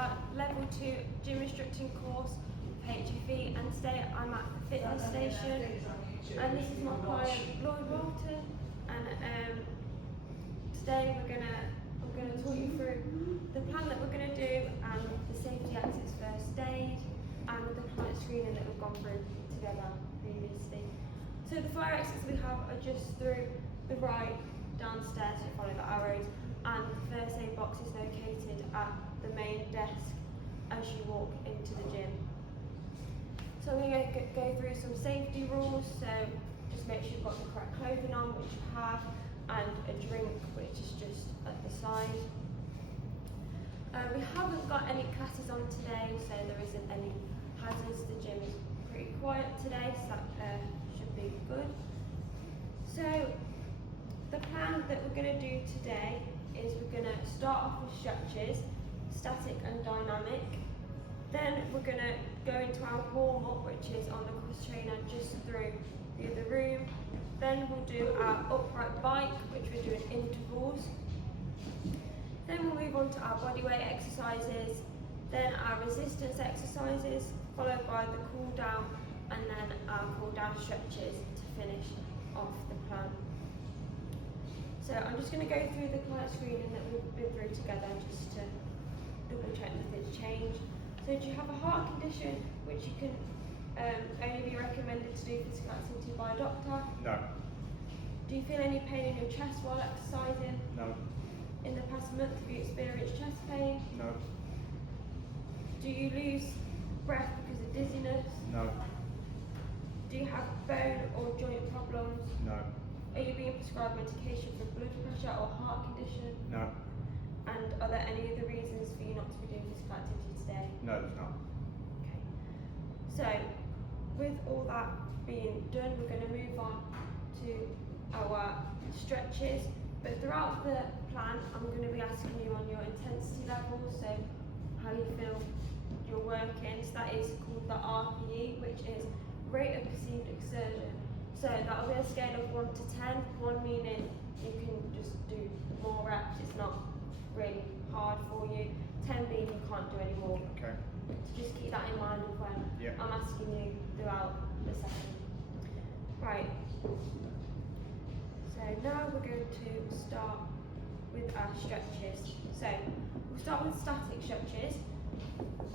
our level 2 gym instructing course with HFE, and today I'm at the fitness station, and this is my client Lloyd Walton, and today I'm gonna talk you through the plan that we're gonna do and the safety exits first aid and the client screening that we've gone through together previously. So the fire exits we have are just through the right downstairs, you follow the arrows, and the first aid box is located at the main desk as you walk into the gym. So I'm going to go through some safety rules, so just make sure you've got the correct clothing on, which you have, and a drink, which is just at the side. We haven't got any classes on today, so there isn't any hazards. The gym is pretty quiet today, so that should be good. So the plan that we're going to do today is we're going to start off with stretches, static and dynamic. Then we're going to go into our warm-up, which is on the cross trainer just through the other room. Then we'll do our upright bike, which we're doing intervals. Then we'll move on to our bodyweight exercises, then our resistance exercises, followed by the cool down, and then our cool down stretches to finish off the plan. So I'm just going to go through the client screening that we've been through together just to double check nothing's changed. So do you have a heart condition which you can only be recommended to do physical activity by a doctor? No. Do you feel any pain in your chest while exercising? No. In the past month, have you experienced chest pain? No. Do you lose breath because of dizziness? No. Do you have bone or joint problems? No. Are you being prescribed medication for blood pressure or heart condition? No. And are there any other reasons for you not to be doing physical activity today? No, there's not. Okay. So, with all that being done, we're going to move on to our stretches. But throughout the plan, I'm going to be asking you on your intensity level, so how you feel you're working. So that is called the RPE, which is rate of perceived exertion. So that will be a scale of 1 to 10, 1 meaning you can just do more reps, it's not really hard for you, 10 being you can't do any more. Okay. So just keep that in mind when I'm asking you throughout the session. Right, so now we're going to start with our stretches. So we'll start with static stretches.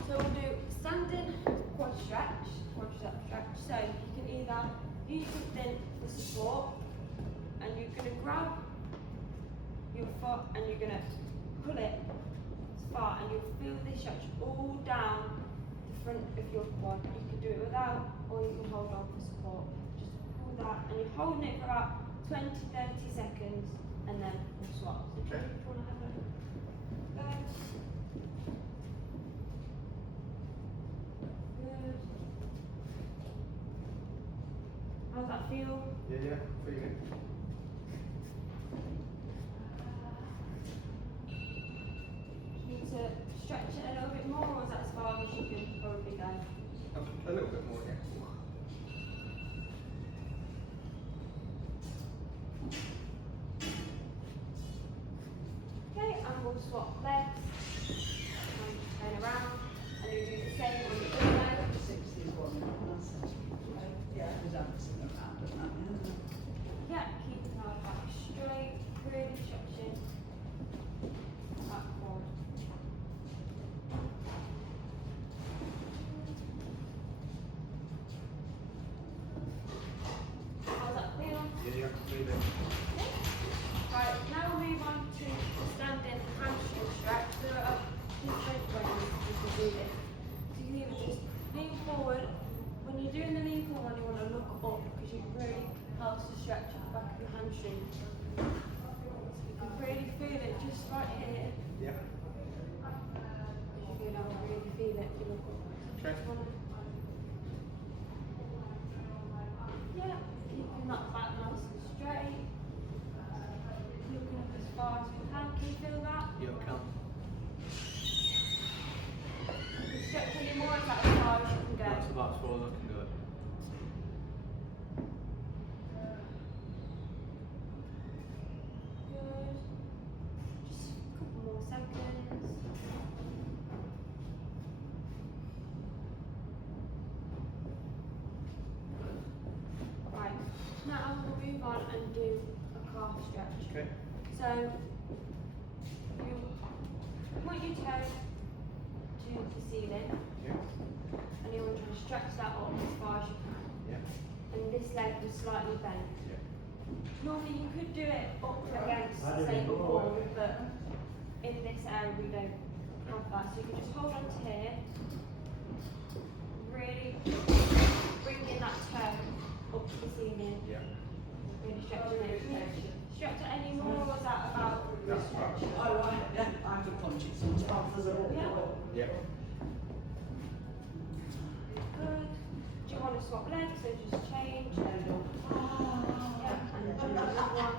So we'll do standing quad stretch. So you can either use something for support, and you're going to grab your foot and you're going to pull it as far, and you'll feel this stretch all down the front of your quad. You can do it without, or you can hold on for support. Just pull that, and you're holding it for about 20-30 seconds, and then we'll swap. So Okay. do you want to have a go? Good. How's that feel? Yeah, pretty good. Need to stretch it a little bit more, or is that as far as you can probably go? A little bit more, yeah. Okay, and we'll swap legs. And turn around, and you do the same on the other leg. Yeah, keep our back straight, really stretching that quad. How's that feel? Yeah, pretty good. Right, now we'll move on to the standing hamstring stretch. There are different ways you can do this. So you can either just lean forward. When you're doing the lean forward, you want to look up because it really helps to stretch the back of your hamstring. So you can really feel it just right here. Yeah. If you don't really feel it, you look up. Okay. Just wanna, yeah, keeping that back nice and straight. Looking up as far as we can. Can you feel that? Yeah, come. Can you stretch any more? Is that as far as you can go? That's about as far as I can do it. Good. Just a couple more seconds. stretch. Okay. So you point your toe to the ceiling Yeah. and you want to try and stretch that up as far as you can. Yeah. And this leg was slightly bent. Yeah. Normally you could do it up against, say, the wall, but in this area we don't have that. So you can just hold on to here, really bringing that toe up to the ceiling, Yeah. really stretching it. Can you stretch it any more, or was that about the That's stretch? Oh, right, yeah, I have to punch it sometimes. Yeah. Yeah. Good. Do you want to swap legs, so just change? Yeah, and do another one.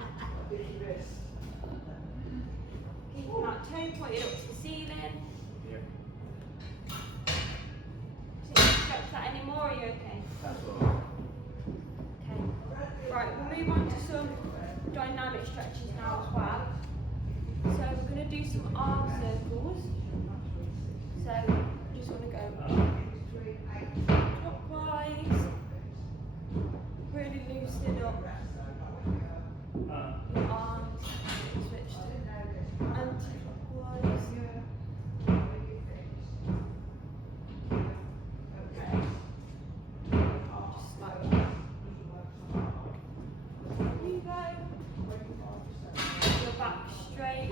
Keeping that toe pointed up to the ceiling. Yeah. So you can stretch that anymore, are you okay? That's all. Okay. Right, we'll move on to some dynamic stretches now as well. So we're going to do some arm circles. So just want to go clockwise, really loosen up your arms, switch to anti-clockwise. Just like that. There you go. Your back straight.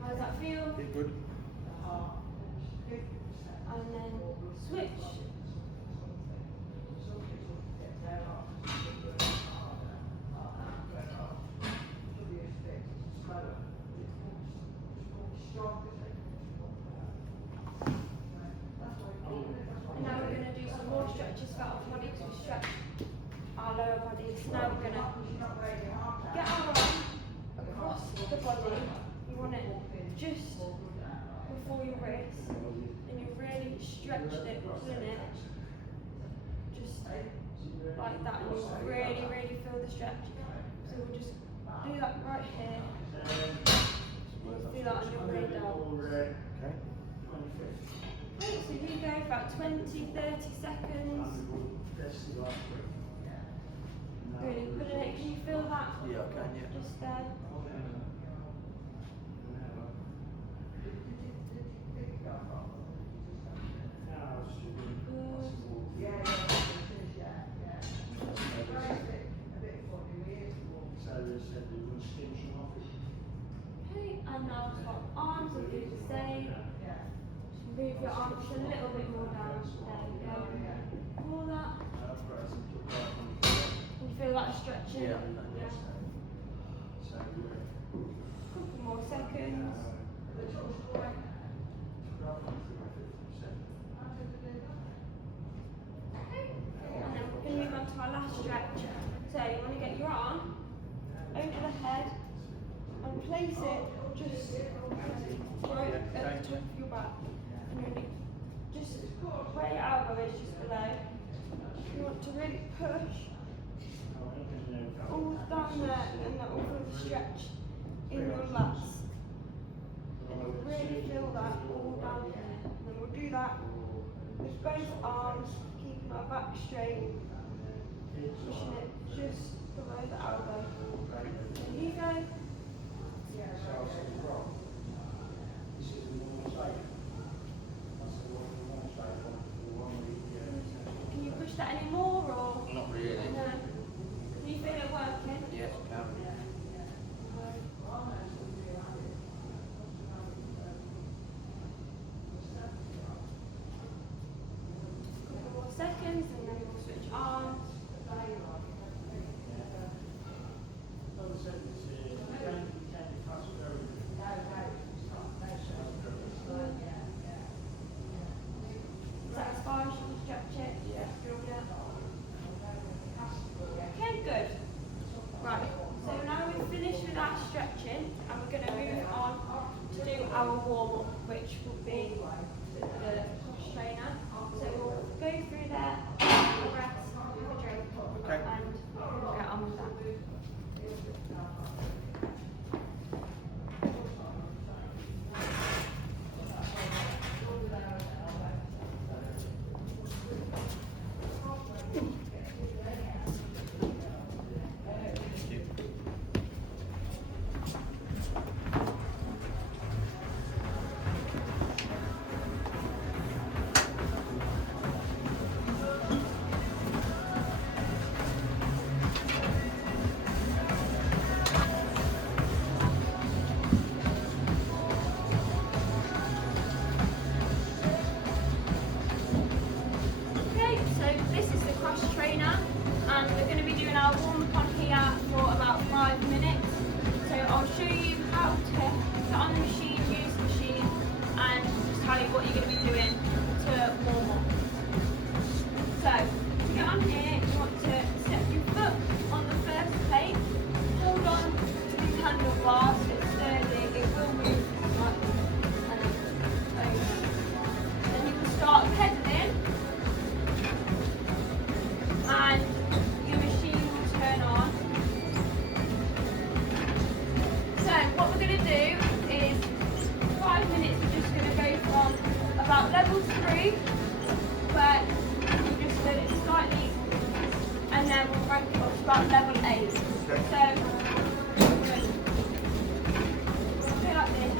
How does that feel? Yeah, good. And then switch. And now we're going to do some more stretches for our body to stretch our lower body. So now we're going to get our arm across the body. You want it just before your wrist, and you really stretch it, pulling it, just like that, and you really, really feel the stretch. So we'll just do that right here. We'll feel that on your way down. Okay. Right, so you go for about 20, 30 seconds. Really pulling it. Can you feel that? Yeah, I can, yeah. Just there. Okay, and now swap arms and do the same. Just move your arms just a little bit more down. There we go. Pull that. Can you feel that stretching? Yeah. Couple more seconds. Okay. And then we're going to move on to our last stretch. So you want to get your arm over the head and place it just right at the top of your back. And you're going to just where your elbow is, just below. You want to really push all down there, and that will feel the stretch in your lats. And you'll really feel that all down here. And then we'll do that with both arms, keeping our back straight, pushing it just below the elbow. There you go. Can you push that any more, or? Not really. No. Can you feel it working? Yes, I can. Couple more seconds, and then we'll switch arms. Is that as far as you can stretch it? Yeah. Okay, good. Right, so now we've finished with our stretching, and we're going to move on to do our warm-up, which will be the cross trainer. So we'll go through there, have a rest, have a drink, Okay. and we'll get on with that. show you how to get on the machine, use the machine, and just tell you what you're going to be doing to warm up. So, to get on here, you want to set your foot on the first plate, hold on to these handlebars, it's sturdy, it will move slightly, and then over. Then you can start pedaling, and your machine will turn on. So what we're going to do is 5 minutes, we're just going to go from about level 3, where you just let it slightly, and then we'll rank it up to about level 8. Okay. So we'll do like this,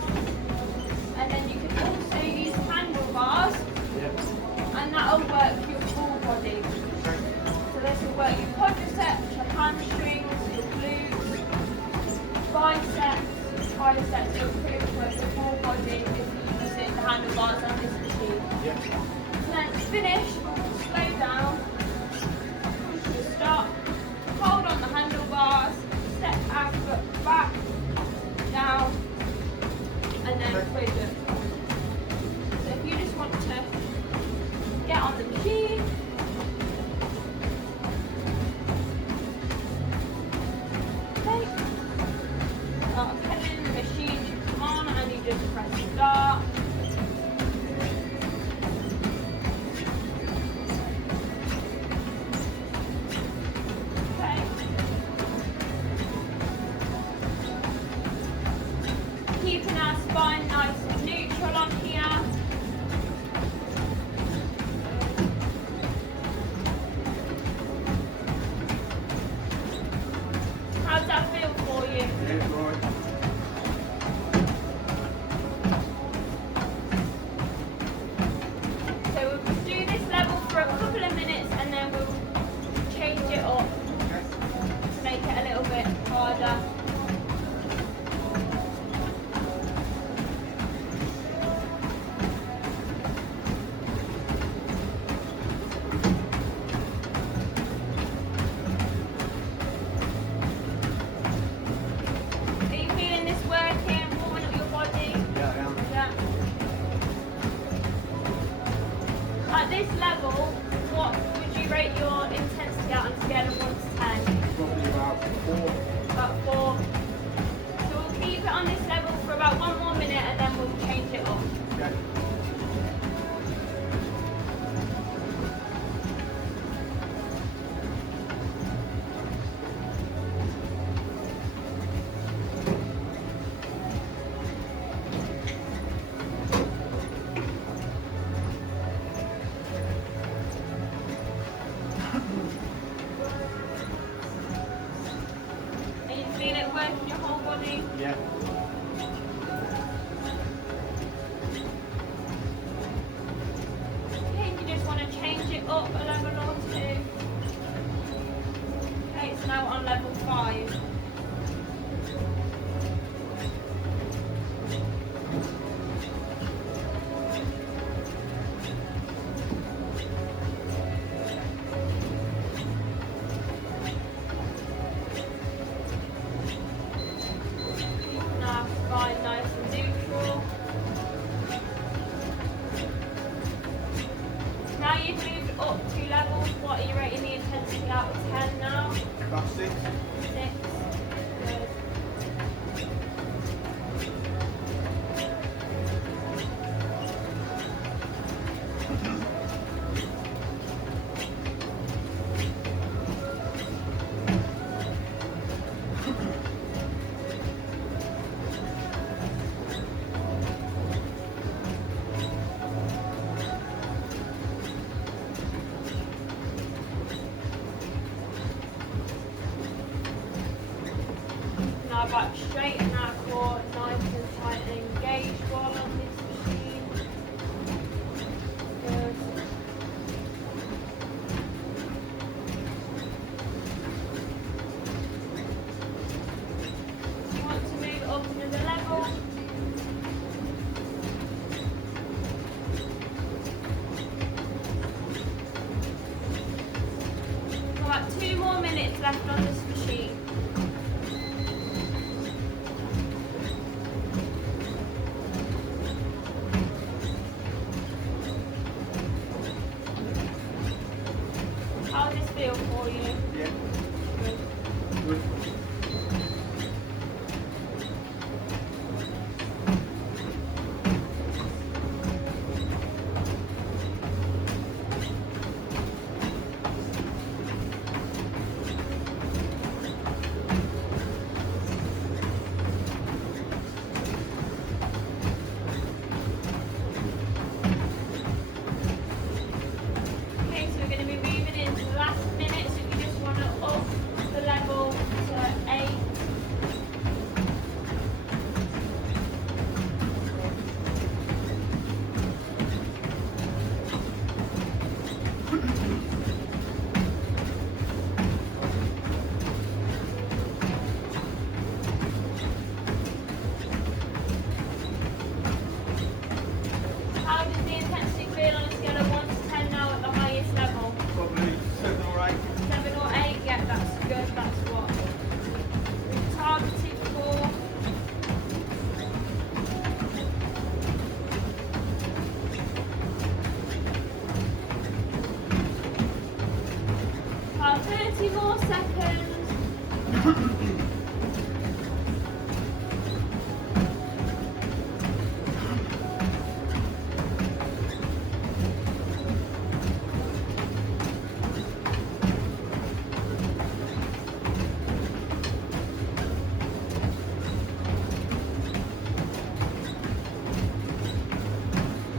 and then you can also use handlebars, Yep. and that'll work your full body. Okay. So this will work your quadriceps, your hamstrings, your glutes, biceps, triceps, so it'll pretty much work your whole body if you use the handlebars on this machine. Yep. And then to finish, we'll slow down, we'll stop, hold on the handlebars, step our foot back, down, and then close it. So if you just want to get on the machine, okay, start pedaling, the machine should come on and you just press start. Okay. Keeping our spine nice and neutral on here. How's that feel for you? Yeah, right. So we'll do this level for a couple of minutes and then we'll change it up Okay. to make it a little bit harder. Are you feeling this working, warming up your body? Yeah, I am. Yeah. At this level, what would you rate your intensity out on a scale of 1 to 10? Probably about 4. About 4. So we'll keep it on this level for about 1 more minute and then we'll change it up. Okay. And you feel it working your whole body? Yeah. Okay, you just want to change it up a level or 2. Okay, it's now on level 5. Now spine nice and neutral. Now you've moved up 2 levels. What are you rating the intensity out of 10 now? About 6. 6. Good. Now back straight and our core nice and tight and engaged while on this machine. Good. You want to move it up another level. About 2 more minutes left on this machine. 20 more seconds.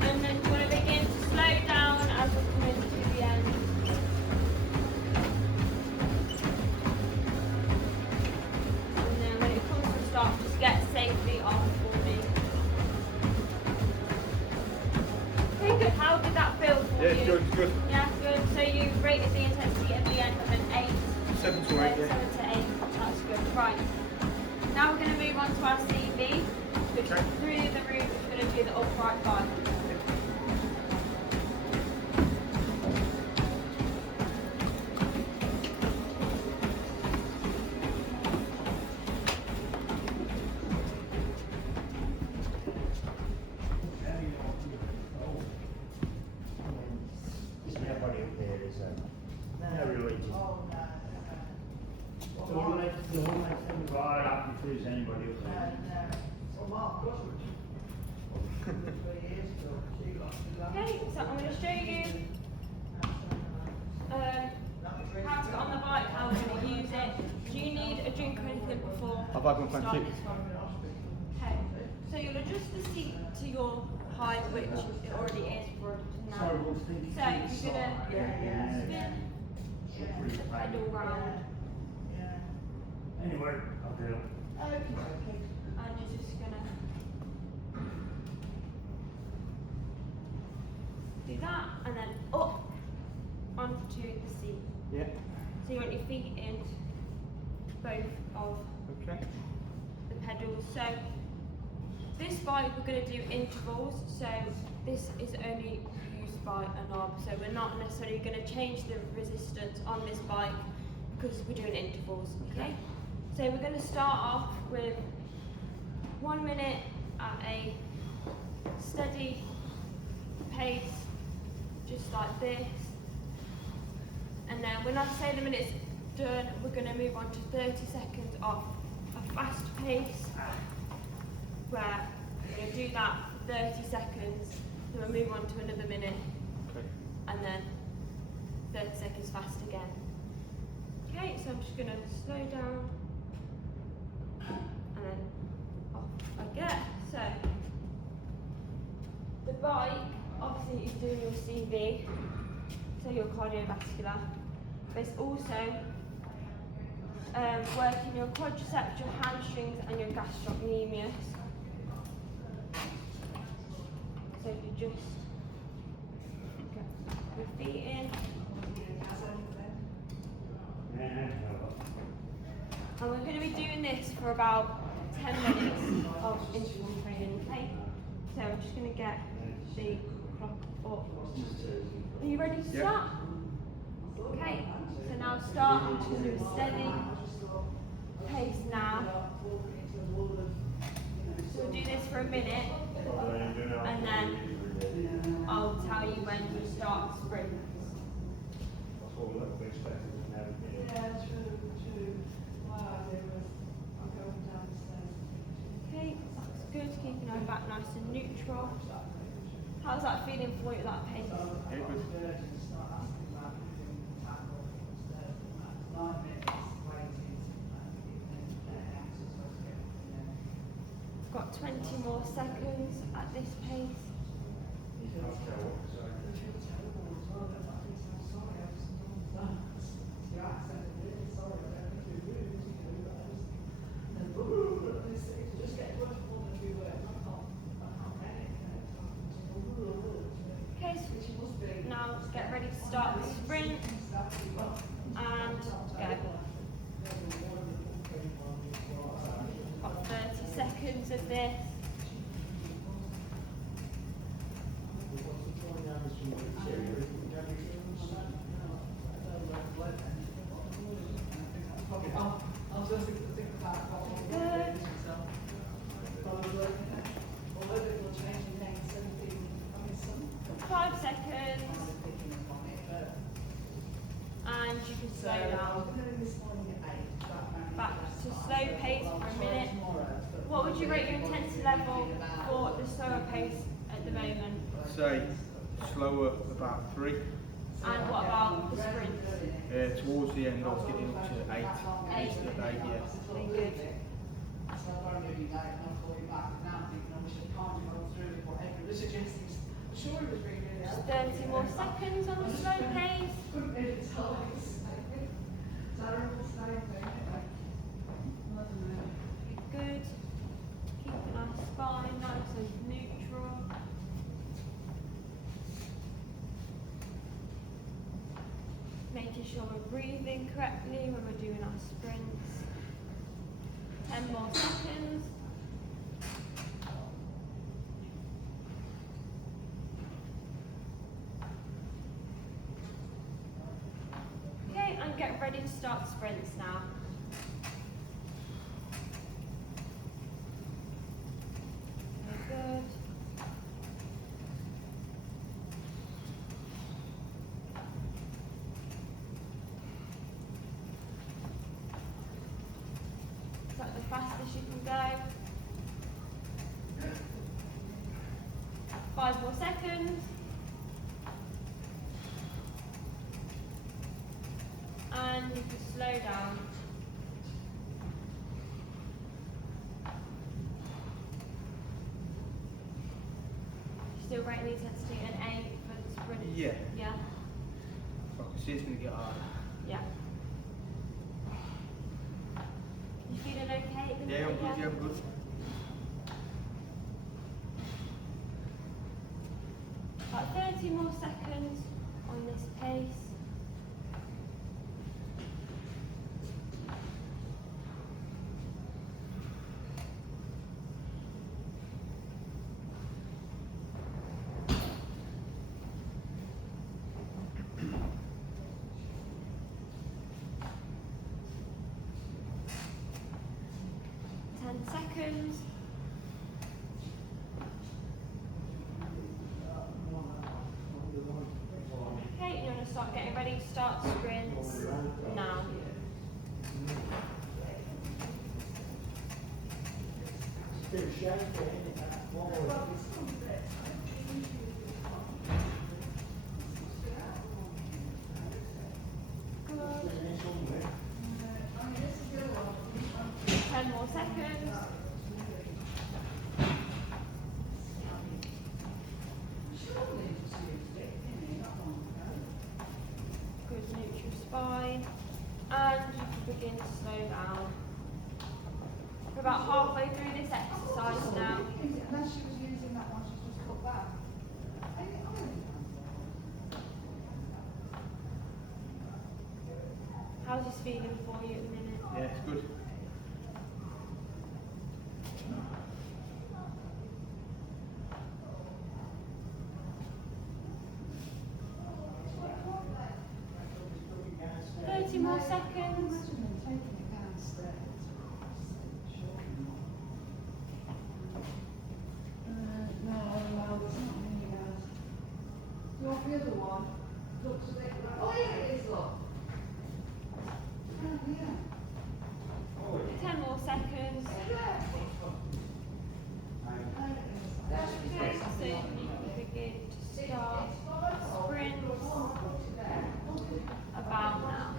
And then you want to begin to slow down as we're coming to the end. And then when it comes to stop, just get safely off for me. Okay, good. How did that feel for Yeah, you? good, good. Yeah, good. So you rated the intensity at the end of an 8. 7 to 8, yeah. 7 to 8. That's good. Right. Now we're going to move on to our CV, which Okay. through the room is going to do the upright bike. Isn't everybody up there is no religion? The one makes them right up if there's anybody up there. Okay, so I'm going to show you how to get on the bike, how we're going to use it. Do you need a drink or anything before I've had one, we thank start you. this one? Okay, so you'll adjust the seat to your height, which it already is for now. Sorry, we'll think So you're going to spin the pedal round Anyway, I'll do it. and you're just going to do that and then up onto the seat. Yeah. So you want your feet in both of Okay. the pedals. So this bike we're going to do intervals. So this is only used by a knob. So we're not necessarily going to change the resistance on this bike because we're doing intervals. Okay. So we're going to start off with 1 minute at a steady pace, just like this. And then when I say the minute's done, we're going to move on to 30 seconds of a fast pace, where we're going to do that for 30 seconds, then we'll move on to another minute, Okay. and then 30 seconds fast again. Okay, so I'm just going to slow down, and then off I get. So, the bike obviously is doing your CV, so your cardiovascular, but it's also working your quadriceps, your hamstrings and your gastrocnemius. So you just get your feet in, and we're going to be doing this for about 10 minutes of interval training, okay? So I'm just going to get the clock up. Are you ready to Yep. start? Okay, so now start. I'm just going to do a steady pace now. So we'll do this for a minute, and then I'll tell you when you start sprints. Okay, that's good. Keeping our back nice and neutral. How's that feeling for you at that pace? Yeah, good. Got 20 more seconds at this pace. Okay, so now get ready to start the sprint and go. Got 30 seconds of this. Good. 5 seconds. And you can slow down. Back to slow pace for a minute. What would you rate your intensity level for the slower pace at the moment? Say slower about 3. And what about the sprints? Towards the end, I was getting up to 8. 8. Instead of 8, yeah. Very good. So I phoned every day and I'll call you back. Now I'm thinking I wish I can't go through whatever the suggestions. I'm sure it was really good. 30 more seconds on the slow pace. Couldn't be the size. Terrible statement. I don't know. Good. Keeping our spine nice and neutral. Making sure we're breathing correctly when we're doing our sprints. 10 more seconds. Okay, and get ready to start sprints now. Very good. Is that the fastest you can go? 5 more seconds. And you can slow down. Still rating the intensity an 8 for the sprint? Yeah. Yeah? I can see it's going to get harder. Yeah. You feeling okay at the Yeah, I'm minute? good, yeah, I'm good. About 30 more seconds on this pace. Seconds. Okay, you're going to start getting ready to start sprints now. Good. 10 more seconds. Good neutral spine. And you can begin to slow down. We're about halfway through this exercise now. Unless she was using that one, she's just cut back. How's this feeling for you at the minute? Yeah, it's good. More seconds. You want the other one? Looks a bit like, oh yeah, it is, look. Oh yeah. 10 more seconds. That's good. So you can begin to start sprints about now.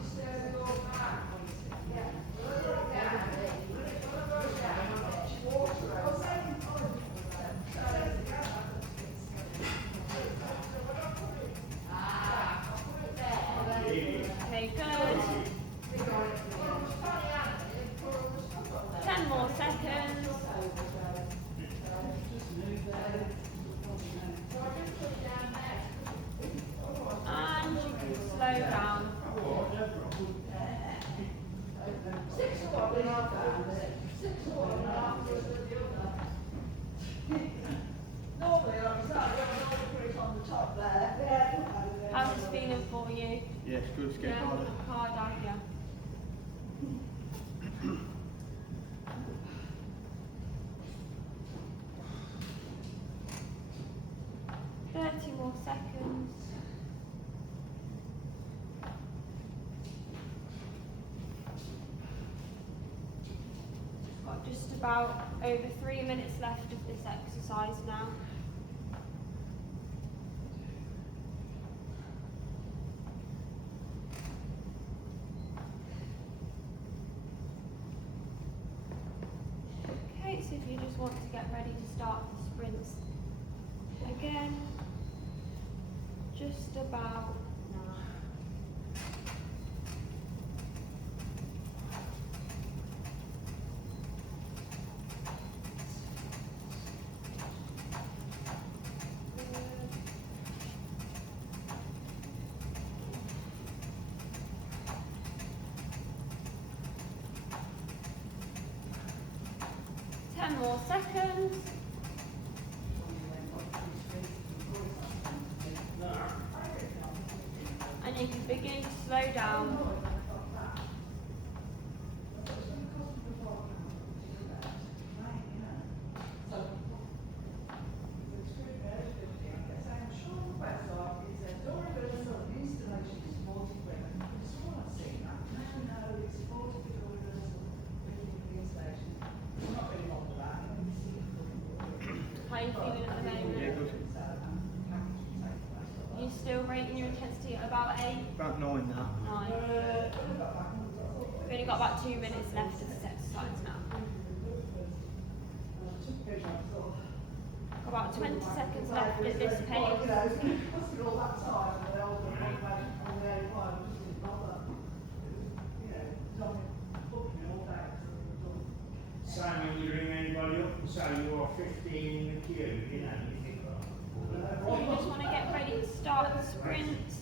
Okay, good. 10 more seconds. And you can slow down. How's this feeling for you? Yeah, it's good. It's getting harder. Harder, yeah. More seconds. Just about over 3 minutes left of this exercise now. Okay, so if you just want to get ready to start the sprints again, just about now. Good. 10 more seconds. And you can begin to slow down. How are you feeling at the moment? Yeah, good. Are you still rating your intensity at about 8? About 9 now. 9. We've only got about 2 minutes left of this exercise now. Got about 20 seconds left at this pace. Simon, you ring anybody up and say you are 15 in the queue, you know, you think, oh, You just want to get ready to start the sprints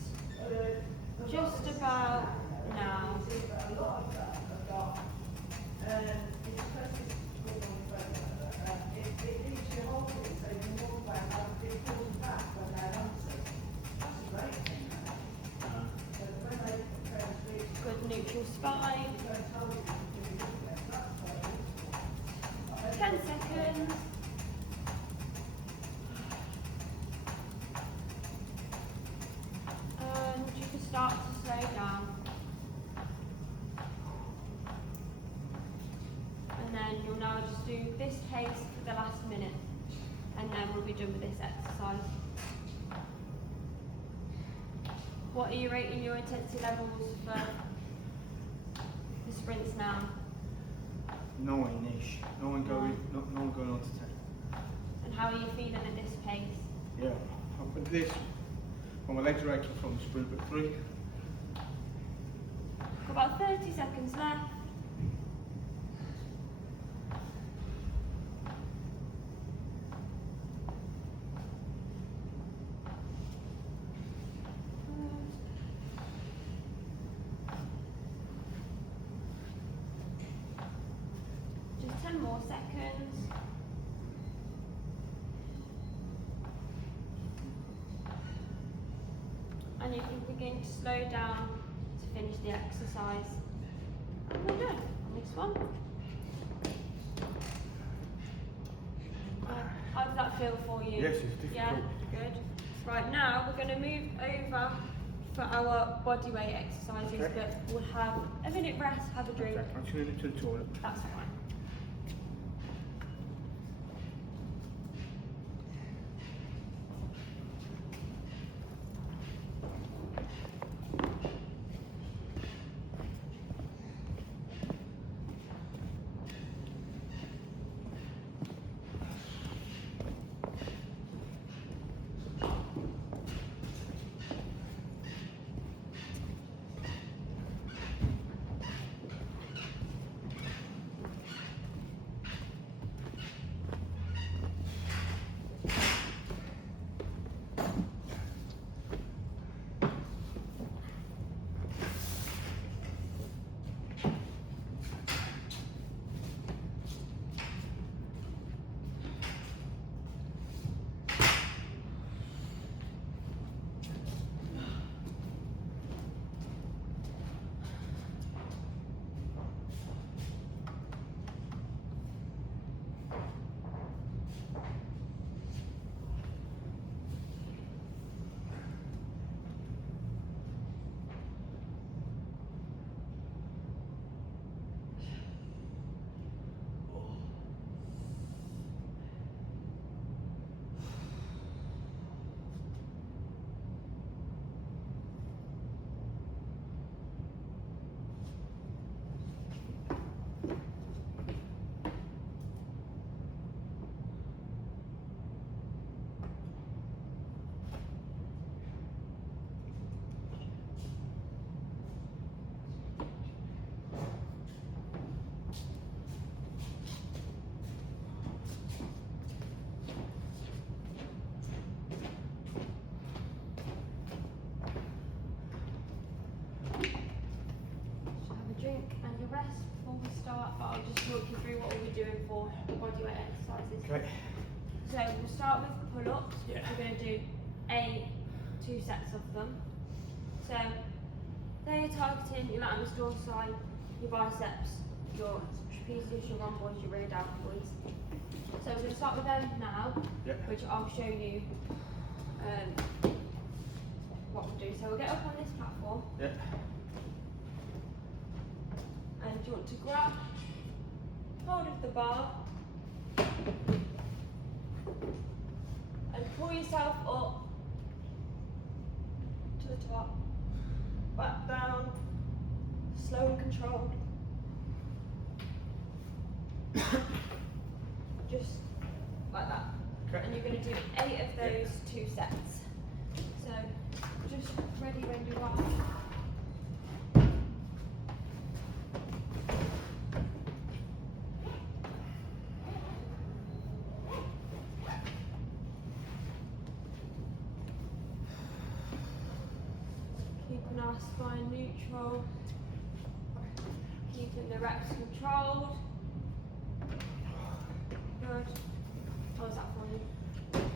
just about now. Good neutral spine. 10 seconds. And you can start to slow down. And then you'll now just do this pace for the last minute. And then we'll be done with this exercise. What are you rating your intensity levels for the sprints now? 9-ish. 9 going on to 10. And how are you feeling at this pace? Yeah. But this, well, my legs are aching from the sprint, but 3. Got about 30 seconds left. Just 10 more seconds. And you can begin to slow down to finish the exercise. And we're done on this one. How does that feel for you? Yes, it's difficult. Yeah, good. Right, now we're going to move over for our body weight exercises, Okay. but we'll have a minute rest, have a drink. Okay, I'm just going to the toilet. That's fine. I'll just talk you through what we'll be doing for the bodyweight exercises. Okay. So we'll start with pull-ups. Yeah. We're going to do 2 sets of them. So they're targeting your latimus dorsi, your biceps, your trapezius, your rhomboids, your radialtoids. So we're going to start with them now, Yep. which I'll show you what we'll do. So we'll get up on this platform, Yep. and you want to grab hold of the bar and pull yourself up to the top, back down, slow and controlled. Just like that. Okay. And you're going to do 8 of those 2 sets. So just ready when you are. Keeping our spine neutral, keeping the reps controlled. Good. How was that for you?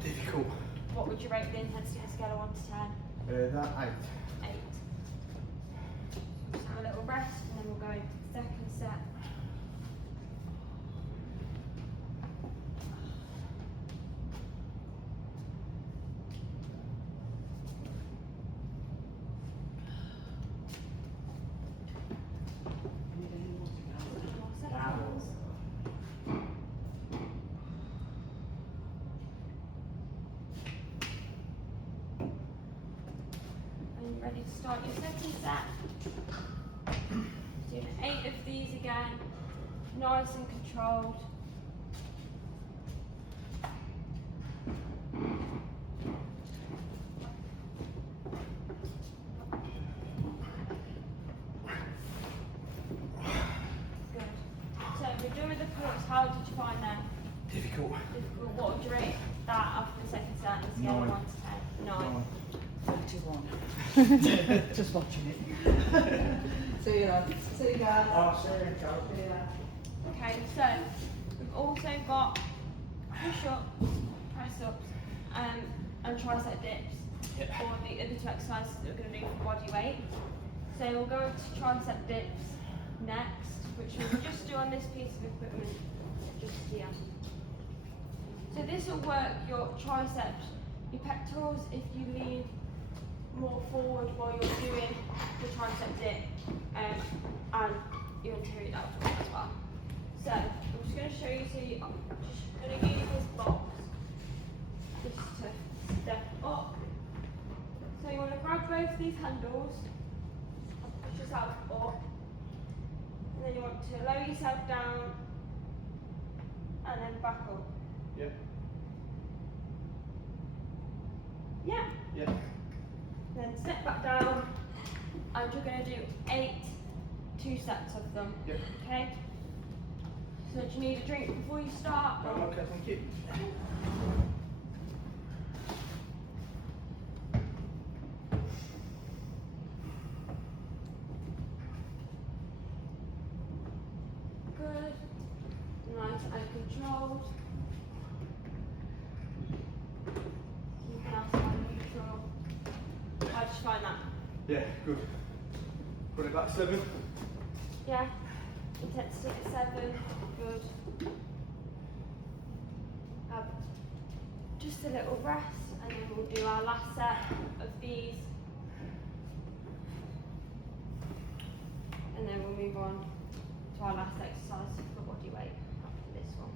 Difficult. What would you rate the intensity on a scale of 1 to 10? That 8. 8. Just have a little rest and then we'll go into the second set. More seconds. And you're ready to start your second set. Doing 8 of these again, nice and controlled. Good. So we're doing the pull-ups. How did you find them? Difficult. Difficult. What would you rate that after the second set on a scale of 1 to 10? 9. 31. Just watching it. See you then. See you guys. Oh, sorry, Charles. Okay, so we've also got push-ups, press-ups, and tricep dips for the other 2 exercises that we're going to do for body weight. So we'll go to tricep dips next, which we'll just do on this piece of equipment just here. So this will work your triceps, your pectorals if you lean more forward while you're doing the tricep dip, and your anterior deltoid as well. So I'm just going to show you. So I'm just going to use this box just to step up. So you want to grab both these handles, push yourself up, and then you want to lower yourself down, and then back up. Yep. Yeah. Yep. Then step back down, and you're going to do 8 2 sets of them. Yep. Okay. So do you need a drink before you start? Oh, okay, thank you. Good. Nice and controlled. Keeping our spine neutral. How did you find that? Yeah, good. Put it back 7. Yeah. Intensity at 7. Good. Just a little rest, and then we'll do our last set of these. And then we'll move on to our last exercise for body weight after this one.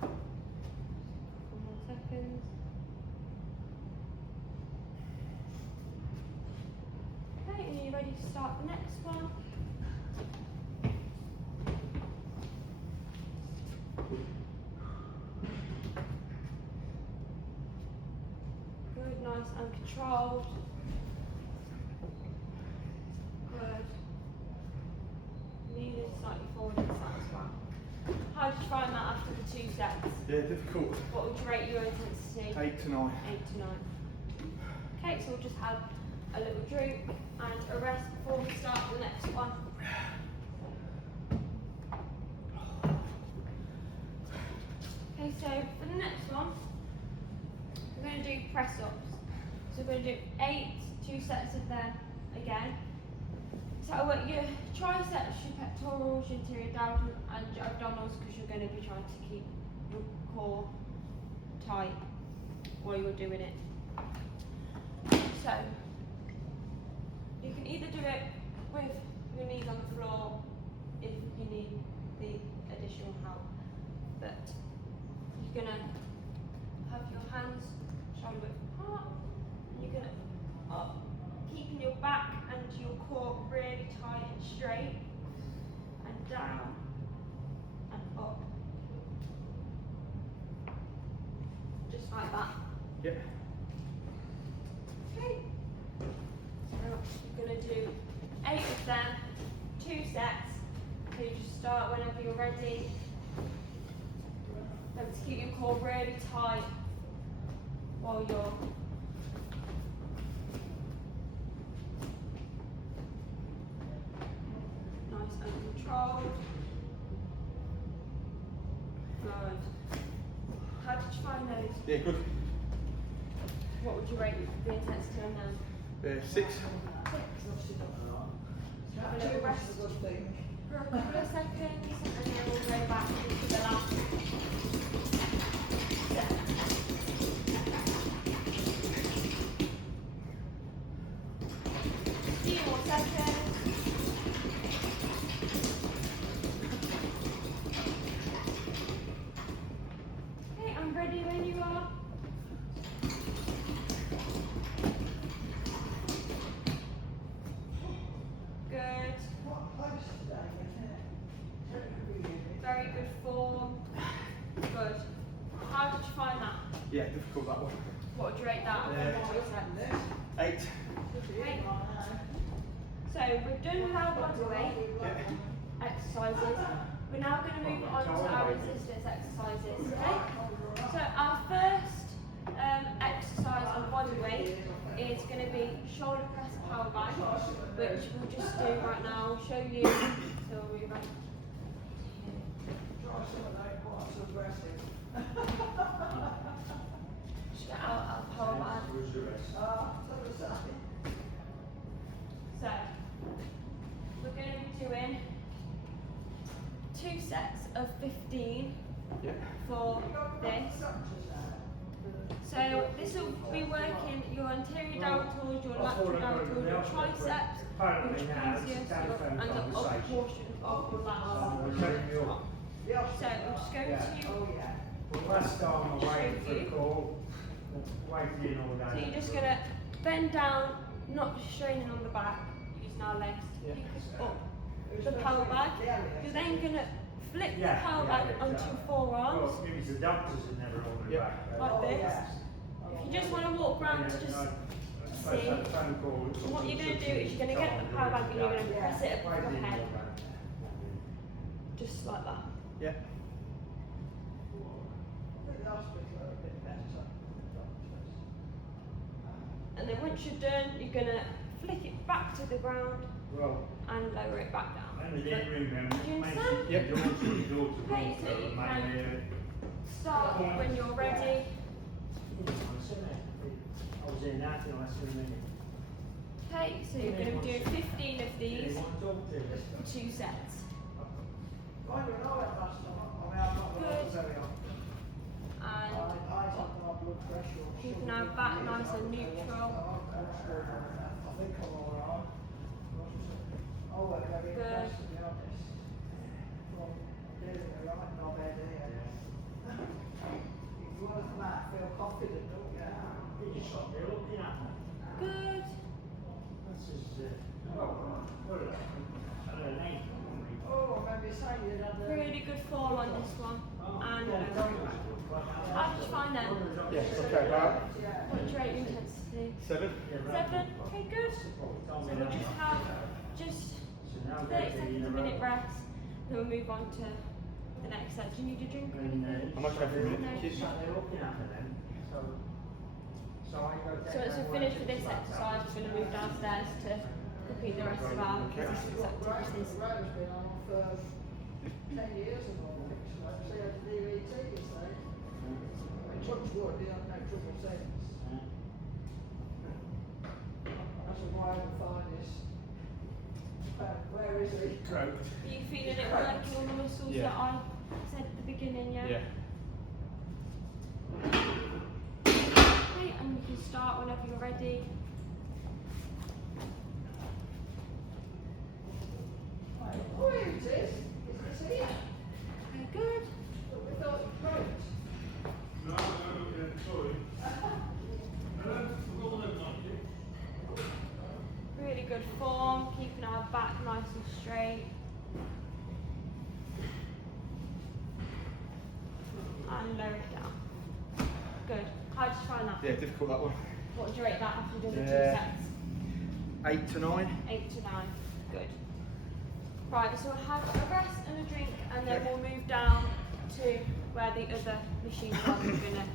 Couple more seconds. Okay, and are you ready to start the next one? Good, nice and controlled. Good. Leaning slightly forward in that as well. How did you find that after the 2 sets? Yeah, difficult. What would you rate your intensity? 8 to 9. 8 to 9. Okay, so we'll just have a little drink and a rest before we start the next one. Okay, so for the next one, we're going to do press ups. So we're going to do 2 sets of them again. So I work your triceps, your pectorals, your anterior abdominals, and your abdominals, because you're going to be trying to keep your core tight while you're doing it. So you can either do it with your knees on the floor if you need the additional help, but you're gonna have your hands shoulder width apart, and you're gonna up, keeping your back and your core really tight and straight, and down and up, just like that. Yeah. Okay. So you're gonna do 8 of them, 2 sets. So you just start whenever you're ready. Remember to keep your core really tight while you're nice and controlled. Good. How did you find those? Yeah, good. What would you rate the intensity on them? 6. 6. Have a little rest It's a good thing. for a couple of seconds, and then we'll go back into the last set. Few more seconds. Okay, I'm ready when you are. Good. What close today, isn't it? Very good form. Good. How did you find that? Yeah, difficult that one. What would you rate that? Yeah. 8. Okay. So we've done our body weight Yeah. exercises. We're now going to move on to our resistance exercises. Okay. So our first exercise on body weight is going to be shoulder press power bank, which we'll just do right now. I'll show you. So we'll move on. Try some of that, quite so aggressive. Just get out our power band. Where's the rest? So the side. So, we're going to be doing 2 sets of 15 Yeah. for this. So, this will be working your anterior down towards your lateral down towards your triceps, your Apparently now trapezius, it's a telephone and the upper conversation. portion of your lat. We're setting you up. Yeah. So, I'm just going Yeah. to, Oh, yeah. Well, last time I waited for a call, waiting all day. so you're just going to bend down, not straining on the back, using our legs to Yeah. pick us up the power bag. You're then going to flip the power bag onto your forearms. Well, it was the doctors that never ordered Yeah. back. Like this. Yeah. If you just want to walk around to just see, what you're going to do is you're going to get the power bank and you're going to press it above your head, just like that. Yeah. I think the hospital are a bit better. And then once you're done, you're going to flick it back to the ground Well, and lower it back down. and the living room then, Do you makes understand? your daughter Okay, so you can start when you're ready. I was in that in less than a minute. Okay, so you're going to be doing 15 of these for 2 sets. Mind you, when I went last time, I mean, I'm not going Good. very often. And I had my blood pressure. or keeping sugar, our back or nice and something. neutral. I think I'm alright. I work very Good. impressed, to be honest. Well, I'm doing it right in my bed here. It's worth that, feel confident, don't you? You just got there looking at me. Good. That's just, I don't know. Oh, I remember you saying you had a... Really good form on this one. And how did you find them? Yeah, okay, about Yeah. What do you rate your intensity? 7. 7? Okay, good. So we'll just have just 30 seconds, a minute rest, then we'll move on to the next set. Do you need a drink or anything? How much have you No. minute? She's sat there looking at me then, so So once we're finished with this exercise, we're going to move downstairs to complete the rest of our resistance activities. The road's been on for 10 years or more, actually. So you had the DVT, you say. Touch wood, you have no trouble since. That's what my own find is. Where is he? Croaked. Are you feeling it working on the muscles Yeah. that I said at the beginning, yeah? Yeah. Okay, and you can start whenever you're ready. Oh, here it is. It's here. Okay, good. We thought you croaked. No, sorry. Really good form, keeping our back nice and straight. And lower it down. Good. How did you find that? Yeah, difficult that one. What would you rate that after doing the 2 Yeah. sets? 8 to 9. 8 to 9. Good. Right, so we'll have a rest and a drink, and then we'll move down to where the other machines are that we're gonna.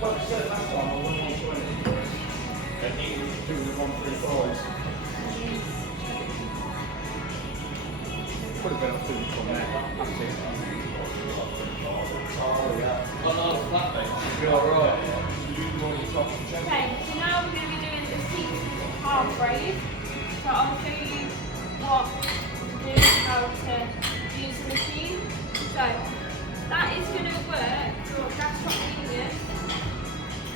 Well, I said last time I wasn't on 20. I think it was 2 to 135s. Could have been up 2 from there. That's it. Oh, yeah. Oh, no, flat, mate. You're alright. Okay, so now we're going to be doing the seats half raise. So I'll show you what to do, how to use the machine. So that is going to work for gastrocnemius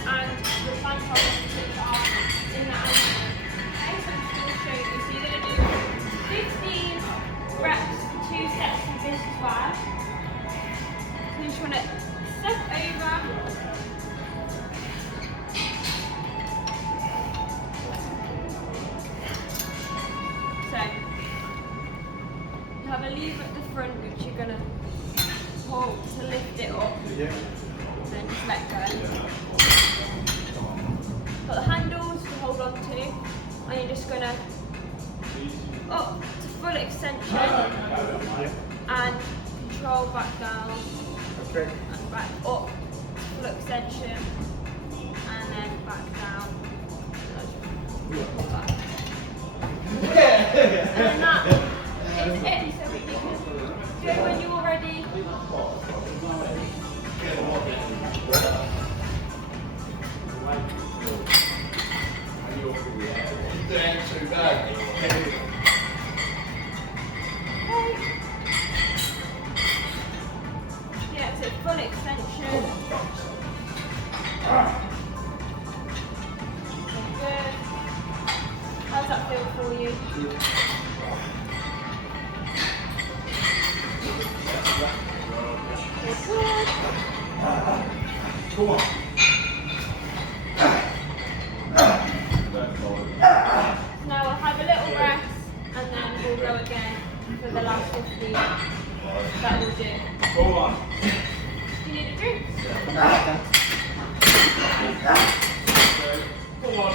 and the plantar which are in the animal. Okay, so I'm just going to show you. So you're going to do 15 reps for 2 sets of this as well. So you just want to step over. So, you have a lever at the front which you're going to pull to lift it up, Yeah. then just let go. Got the handles to hold on to, and you're just going to up to full extension Yeah. and control back down Okay. and back up to full extension and then back down. Back. And then that is it. So you can do it when you're ready. Okay. Yeah, so full extension. Good. How's that feel for you? Good. Come on. Now we'll have a little rest and then we'll go again for the last 15. That will do. Go on. Do you need a drink? Come on.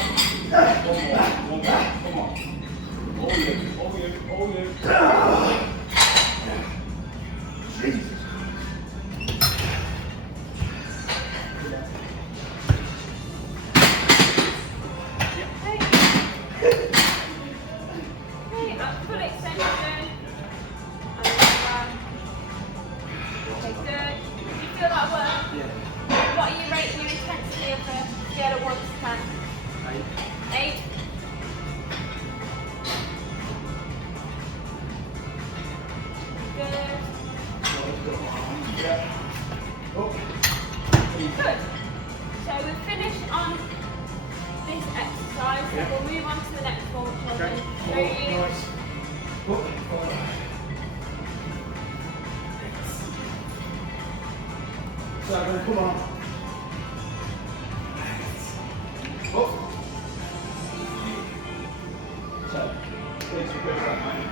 One more. Come on. All you. Jesus. Okay. Okay, up full extension. And then okay, good. Do you feel that work? Yeah. What are you rating your intensity of the we've finished on this exercise, so Yeah. we'll move on to the next one, which I'm Okay. going to show you. Nice. So, come on. Up. So, please go back, mate.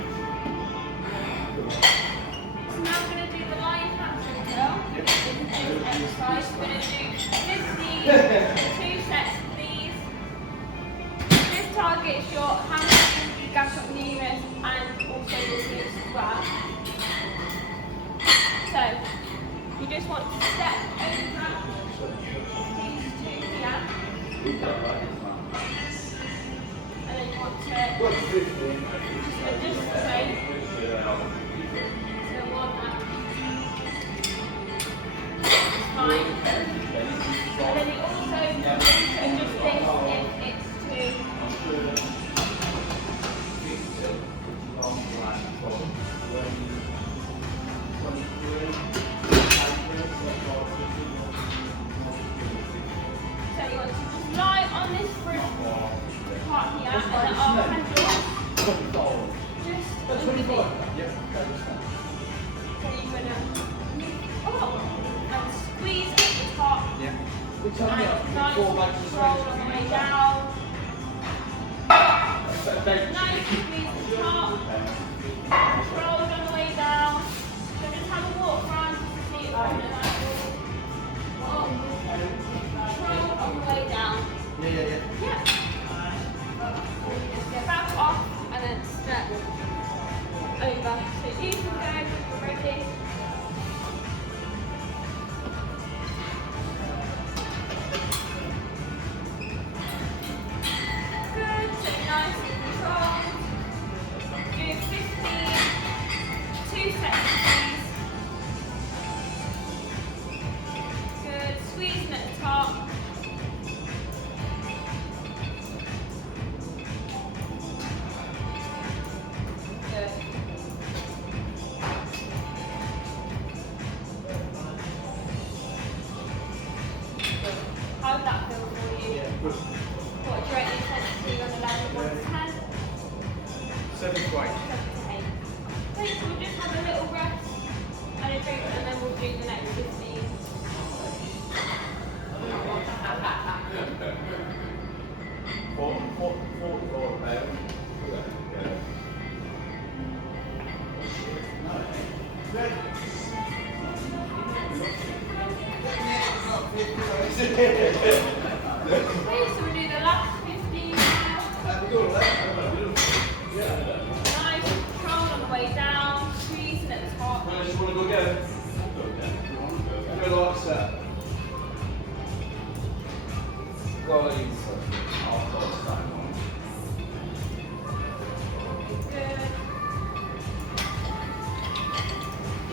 So now we're going to do the lion hamstring curl. This is an exercise. We're going to do 2 sets of these. This targets your hamstring, gastrocnemius, and also your glutes as well. So you just want to step over these 2 here, and then you want to adjust the weight. So one up. It's fine. And then you also adjust this if it's too. So you want to just lie on this front part here, and then I'll hand you just underneath. Yeah. So you're gonna and squeeze at the top. Yeah. We tell me And I nice can fall back to control on the way down. Nice squeeze at the top. Control on the way down. So just have a walk around to see it going. Control on the way down. Yeah. Yeah. Just get back off and then step over. So you can go ready. Good, so nice and controlled. Do 15, 2 sets of these. Good, squeezing at the top. Good. How did that feel for you? Yeah. Good. What do you rate the intensity on a level of 1 to 10? 7 quite. 7 to 8. Okay, so we'll just have a little rest and a drink, and then we'll do the next 15. Okay, so we'll do the last 15 now. Nice control on the way down, squeezing at the top. Good.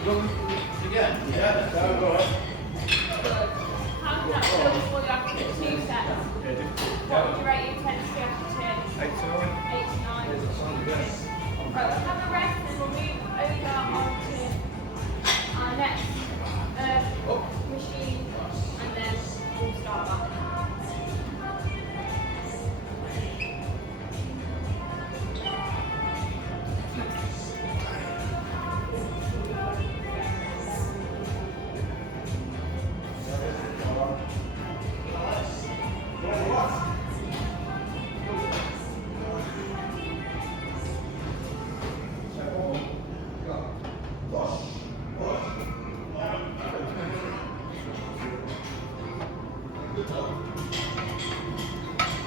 Good. How did that feel for you after 2 sets? What would you rate your intensity after 2? 8 to 9. 8 to 9. Right, we'll have a rest and we'll move over onto our next machine, and then we'll start back.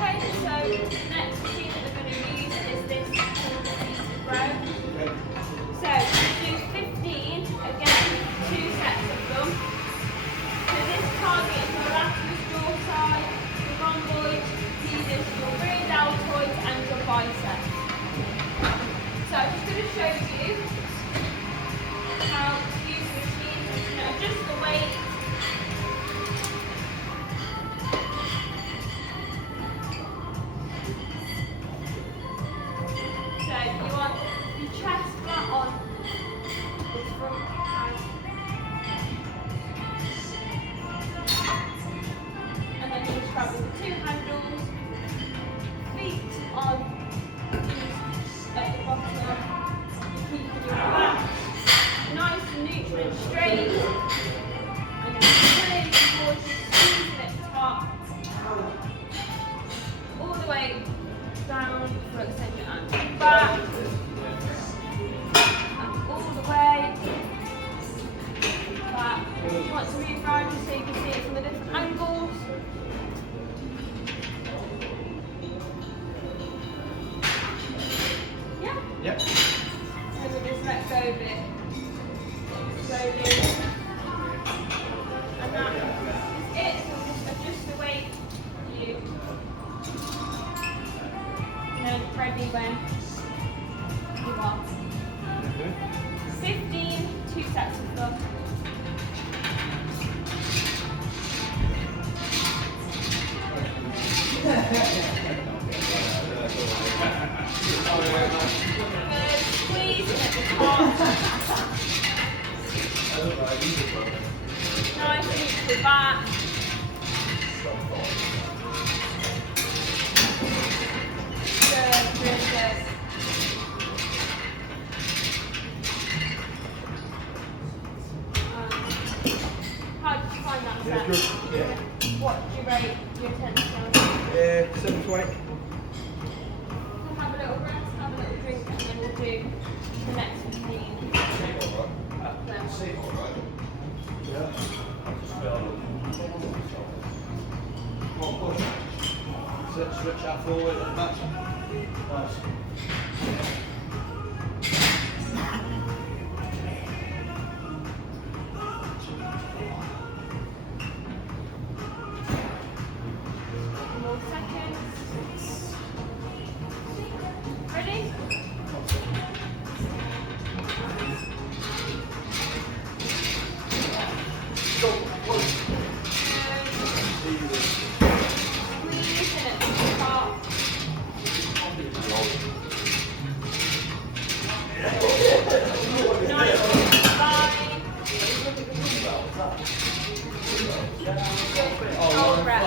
Okay, so next machine that we're going to use is this seated row. So we do 15, again, 2 sets of them. So this targets your latissimus dorsi, your rhomboid, pedis, your rear deltoid, and your bicep. So I'm just going to show you how to use the machine. So you're going to adjust the weight. ready when you are. 15, 2 sets of them. Good. Squeeze at the top. Nice neutral back. Good, really good. How did you find that set? Yeah, good. Yeah. What did you rate your intensity on? 720. Have a little rest, have a little drink, and then we'll do the next 15. Switch that forward and back. Nice. More seconds. Ready? Squeeze in at the top. Nice line. Oh, breath.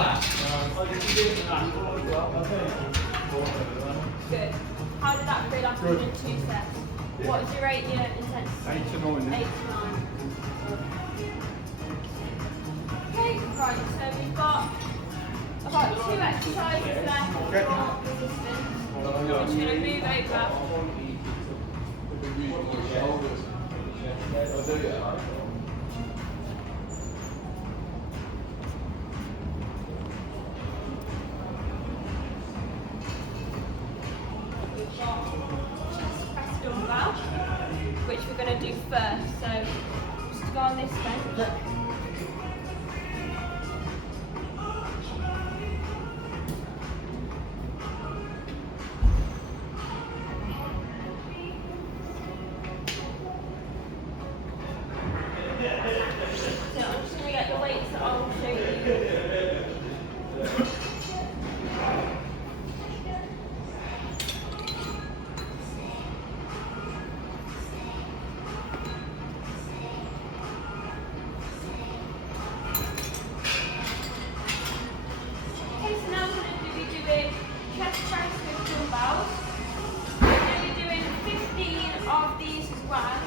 Good. How did that feel after Good. the 2 sets? What was your rate your intensity? 8 to 9. 8 to 9. Okay, right, so we've got about 2 exercises left Okay. for resistance. I'm just going to move over. We've got chest press dumbbell, which we're going to do first. So just go on this bench. So I'm just going to get the weights that I'll show you. Okay, so now we're going to be doing chest press with dumbbells. We're going to be doing 15 of these as well.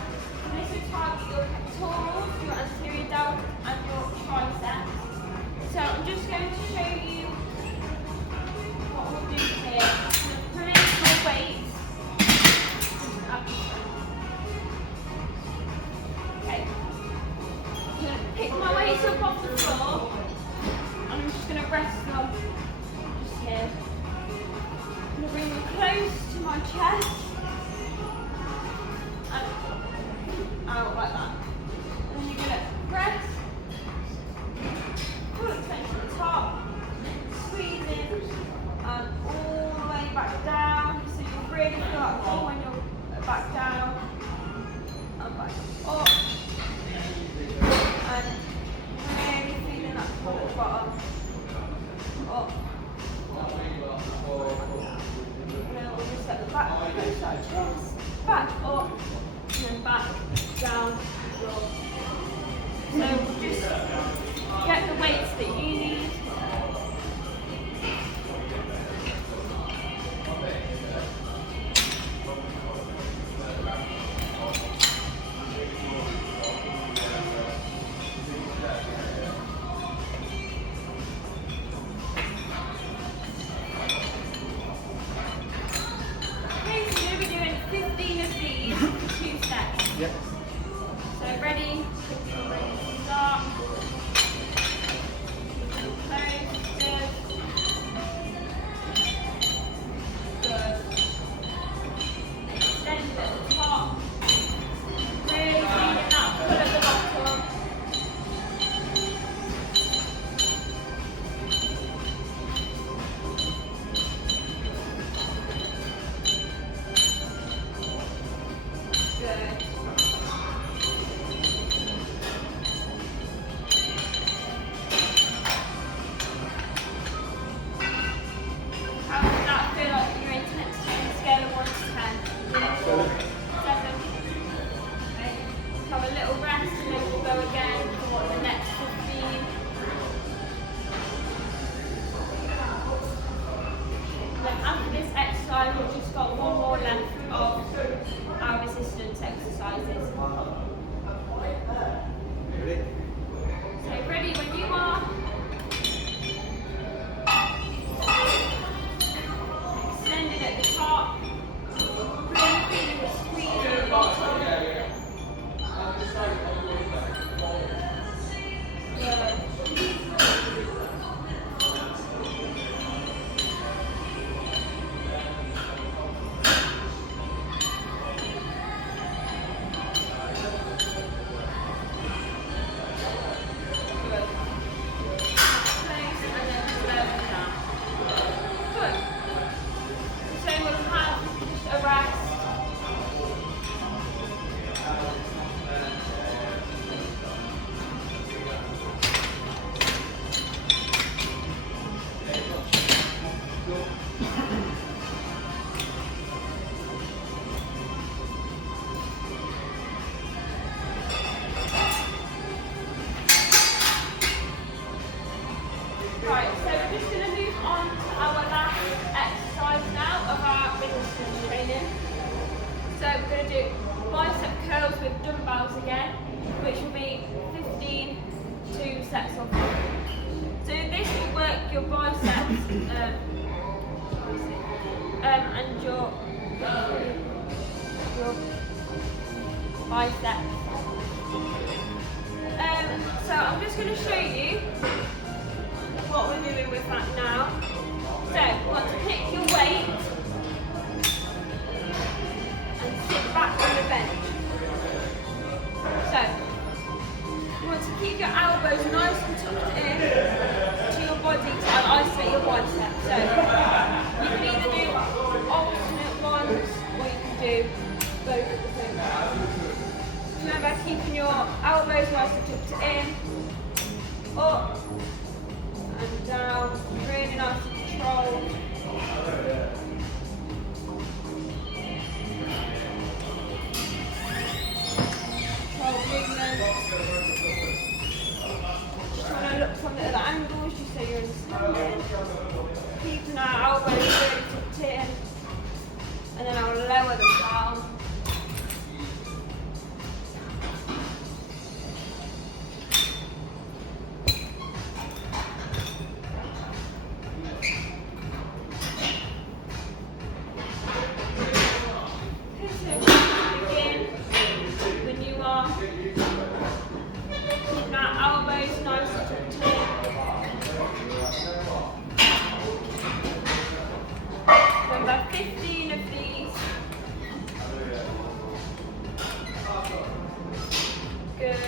And this will target your pectorals, your anterior delt, and your triceps. So I'm just going to show you what we'll do here. I'm going to place my weights up the front. Okay. I'm going to pick my weights up off the floor. And I'm just going to rest them just here. I'm going to bring them close to my chest. And out like that. And then you're going to press. Pull it close to the top. Squeeze in. And all the way back down. So you really feel that pull when you're back down. And back up. And really feeling that pull at the bottom. Up. And then we'll just set the back close to that chest. Back up. And then back down. Up. So just get the weights that you need. Okay, so you're going to be doing 15 of these for 2 sets. Yep. So ready? Start. exercise, we've just got one more left of our resistance exercises. Ready? So ready when you are. Extending at the top. Really feeling the squeeze at the bottom. Good. Right, so we're just going to move on to our last exercise now of our resistance training. So we're going to do bicep curls with dumbbells again, which will be 15 2 sets of 4. So this will work your biceps and your biceps. So I'm just going to show you what we're doing with that now. So, you want to pick your weight and sit back on the bench. So, you want to keep your elbows nice and tucked in to your body to isolate your biceps. So, you can either do alternate ones or you can do both at the same time. Remember keeping your elbows nice and tucked in, up and down, really nice and controlled. Controlled movement. Just want to look from the other angles just so you're understanding. Keeping our elbows really tucked in, and then I'll lower them down. Remember 15 of these. Good.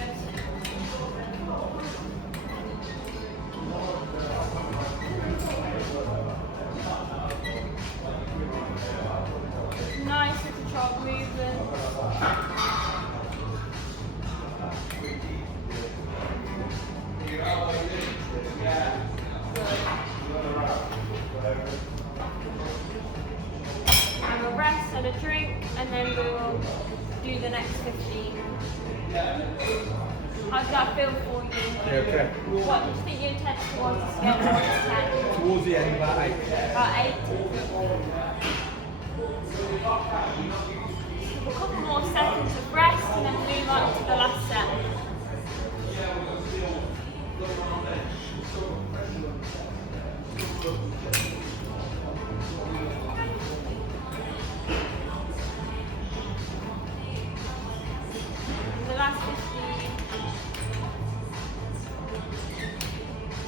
Nice and controlled movement. Have a rest and a drink, and then we will do the next 15. How does that feel for you? Yeah, okay. What do you think your intensity was on a scale of 1 to 10? Towards the end, about 8. About 8. A couple more seconds of rest and then move on to the last set. And the last 15.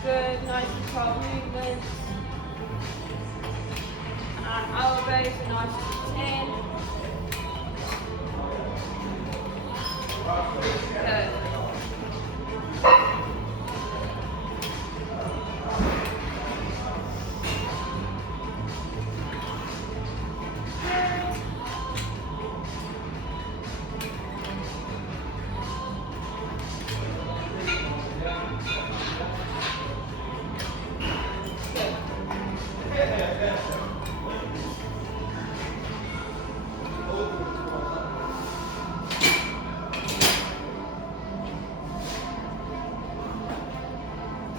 Good, nice controlled movements. And elbows are nice and in. Good.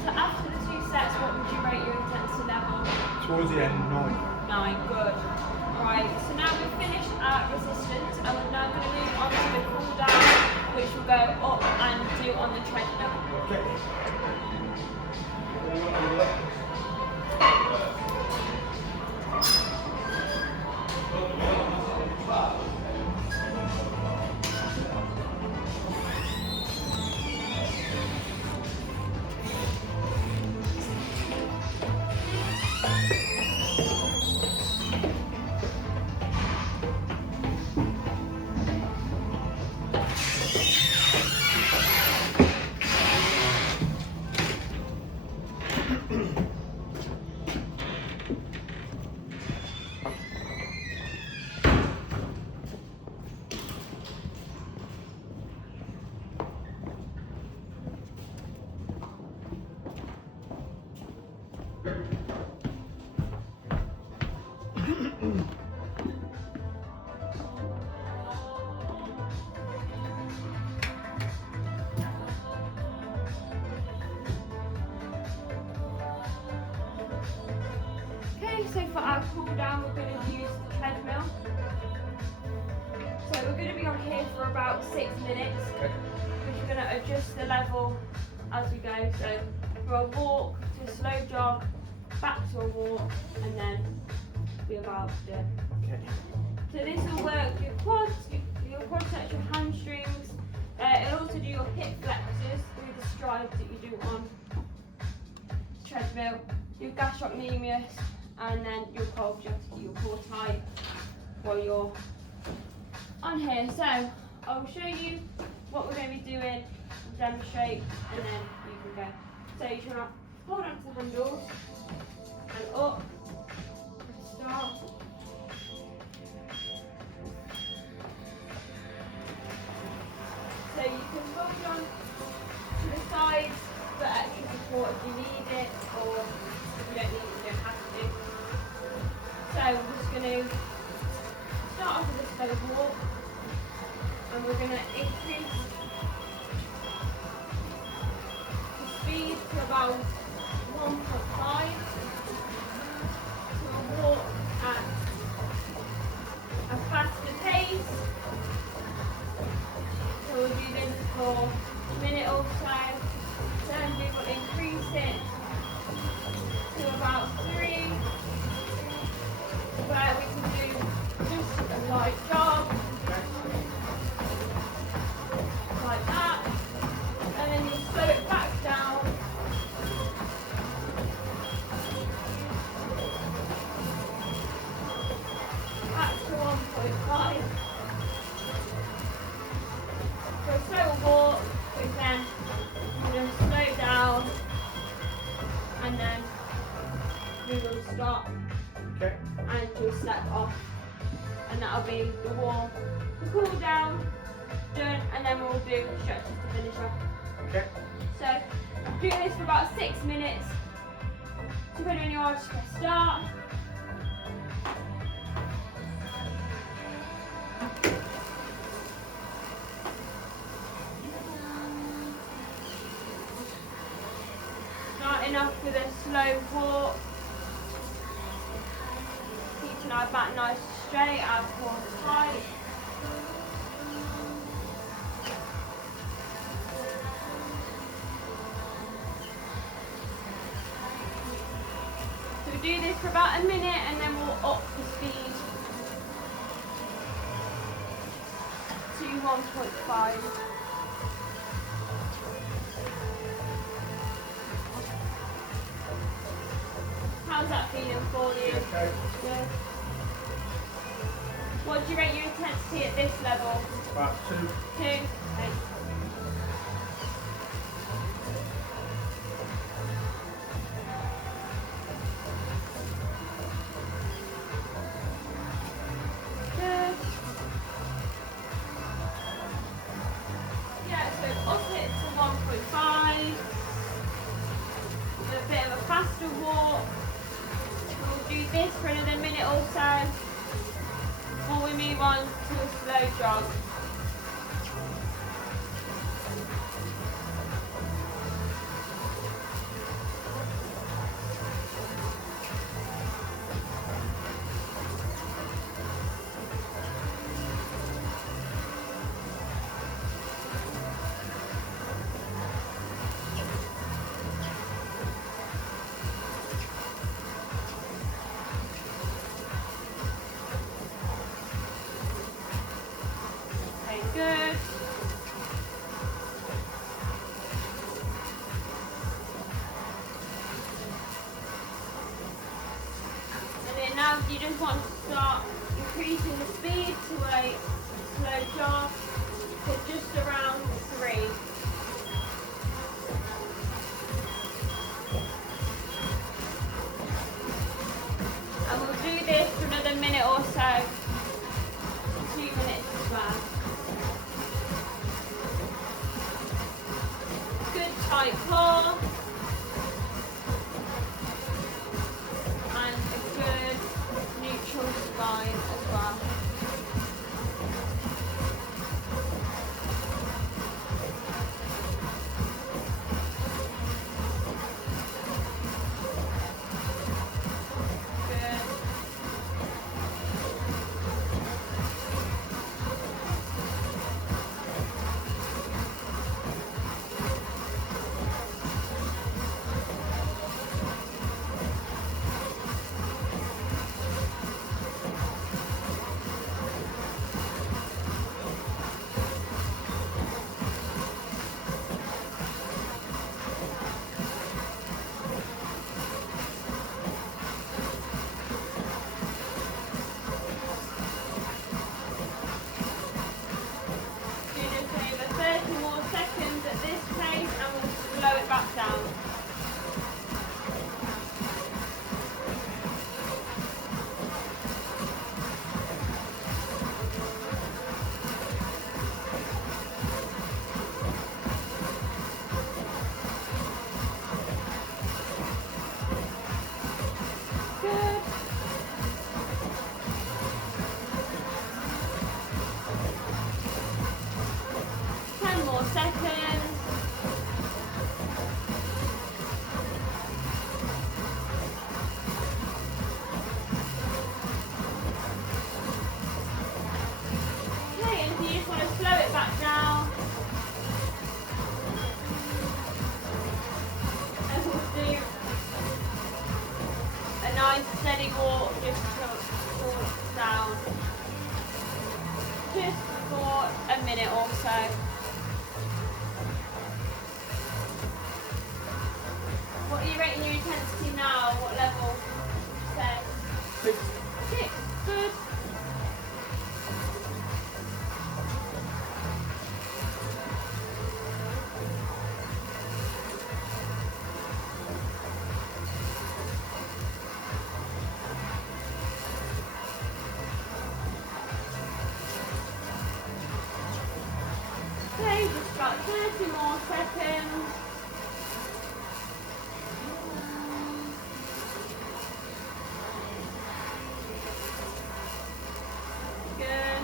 So after the 2 sets, what would you rate your intensity level? Towards the end, 9. 9, good. Right, so now we've finished our resistance and we're now going to move on to the cool down, which will go up and do on the treadmill. Okay. Okay, so for our cool down, we're going to use the treadmill. So we're going to be on here for about 6 minutes. Okay. We're going to adjust the level as we go. So for a walk to a slow jog, back to a walk, and then be about done. Okay. So this will work your quads, your quadriceps, your hamstrings. It'll also do your hip flexors through the strides that you do on treadmill, your gastrocnemius, and then your core, just to keep your core tight while you're on here. So I'll show you what we're going to be doing, demonstrate, and then you can go. So you're going to hold on to the handles and up, start. So you can hold on to the sides for extra support if you need it, or if you don't need it, you don't have to. So we're just going to start off with a slow walk, and we're going to increase the speed to about 1.5. So we'll walk at a faster pace. So we'll do this for a minute or so, then we will increase it to about 3, where we can do just a light jog, like that, and then you'll slow it back down. Back to 1.5. For a slow walk, we then just slow down, and then we will stop Okay. and do a step off, and that'll be the wall, the cool down, done, and then we'll do stretches to finish off. Okay. So do this for about 6 minutes. So when you are, just press start. Starting off with a slow walk, keeping our back nice and straight, our core tight. So we do this for about a minute, and then we'll up the speed to 1.5. How's that feeling for you? Okay. Good. What do you rate your intensity at this level? About 2. 2? Okay. Good. Yeah, so up it to 1.5. With a bit of a faster walk. We'll do this for another minute or so before we move on to a slow jog. you just want to start increasing the speed to a slow jog, so just around 3. And we'll do this for another minute or so, 2 minutes as well. Good tight core. And a good neutral spine as well. Good. Do this over 30 more seconds at this pace and we'll slow it back down. Good. 10 more seconds. Okay, and you just want to slow it back down. And we'll do a nice steady walk just to cool down. Just for a minute or so. What are you rating your intensity now? What level? Say 6. 6. Good. Okay, just about 30 more seconds. Good.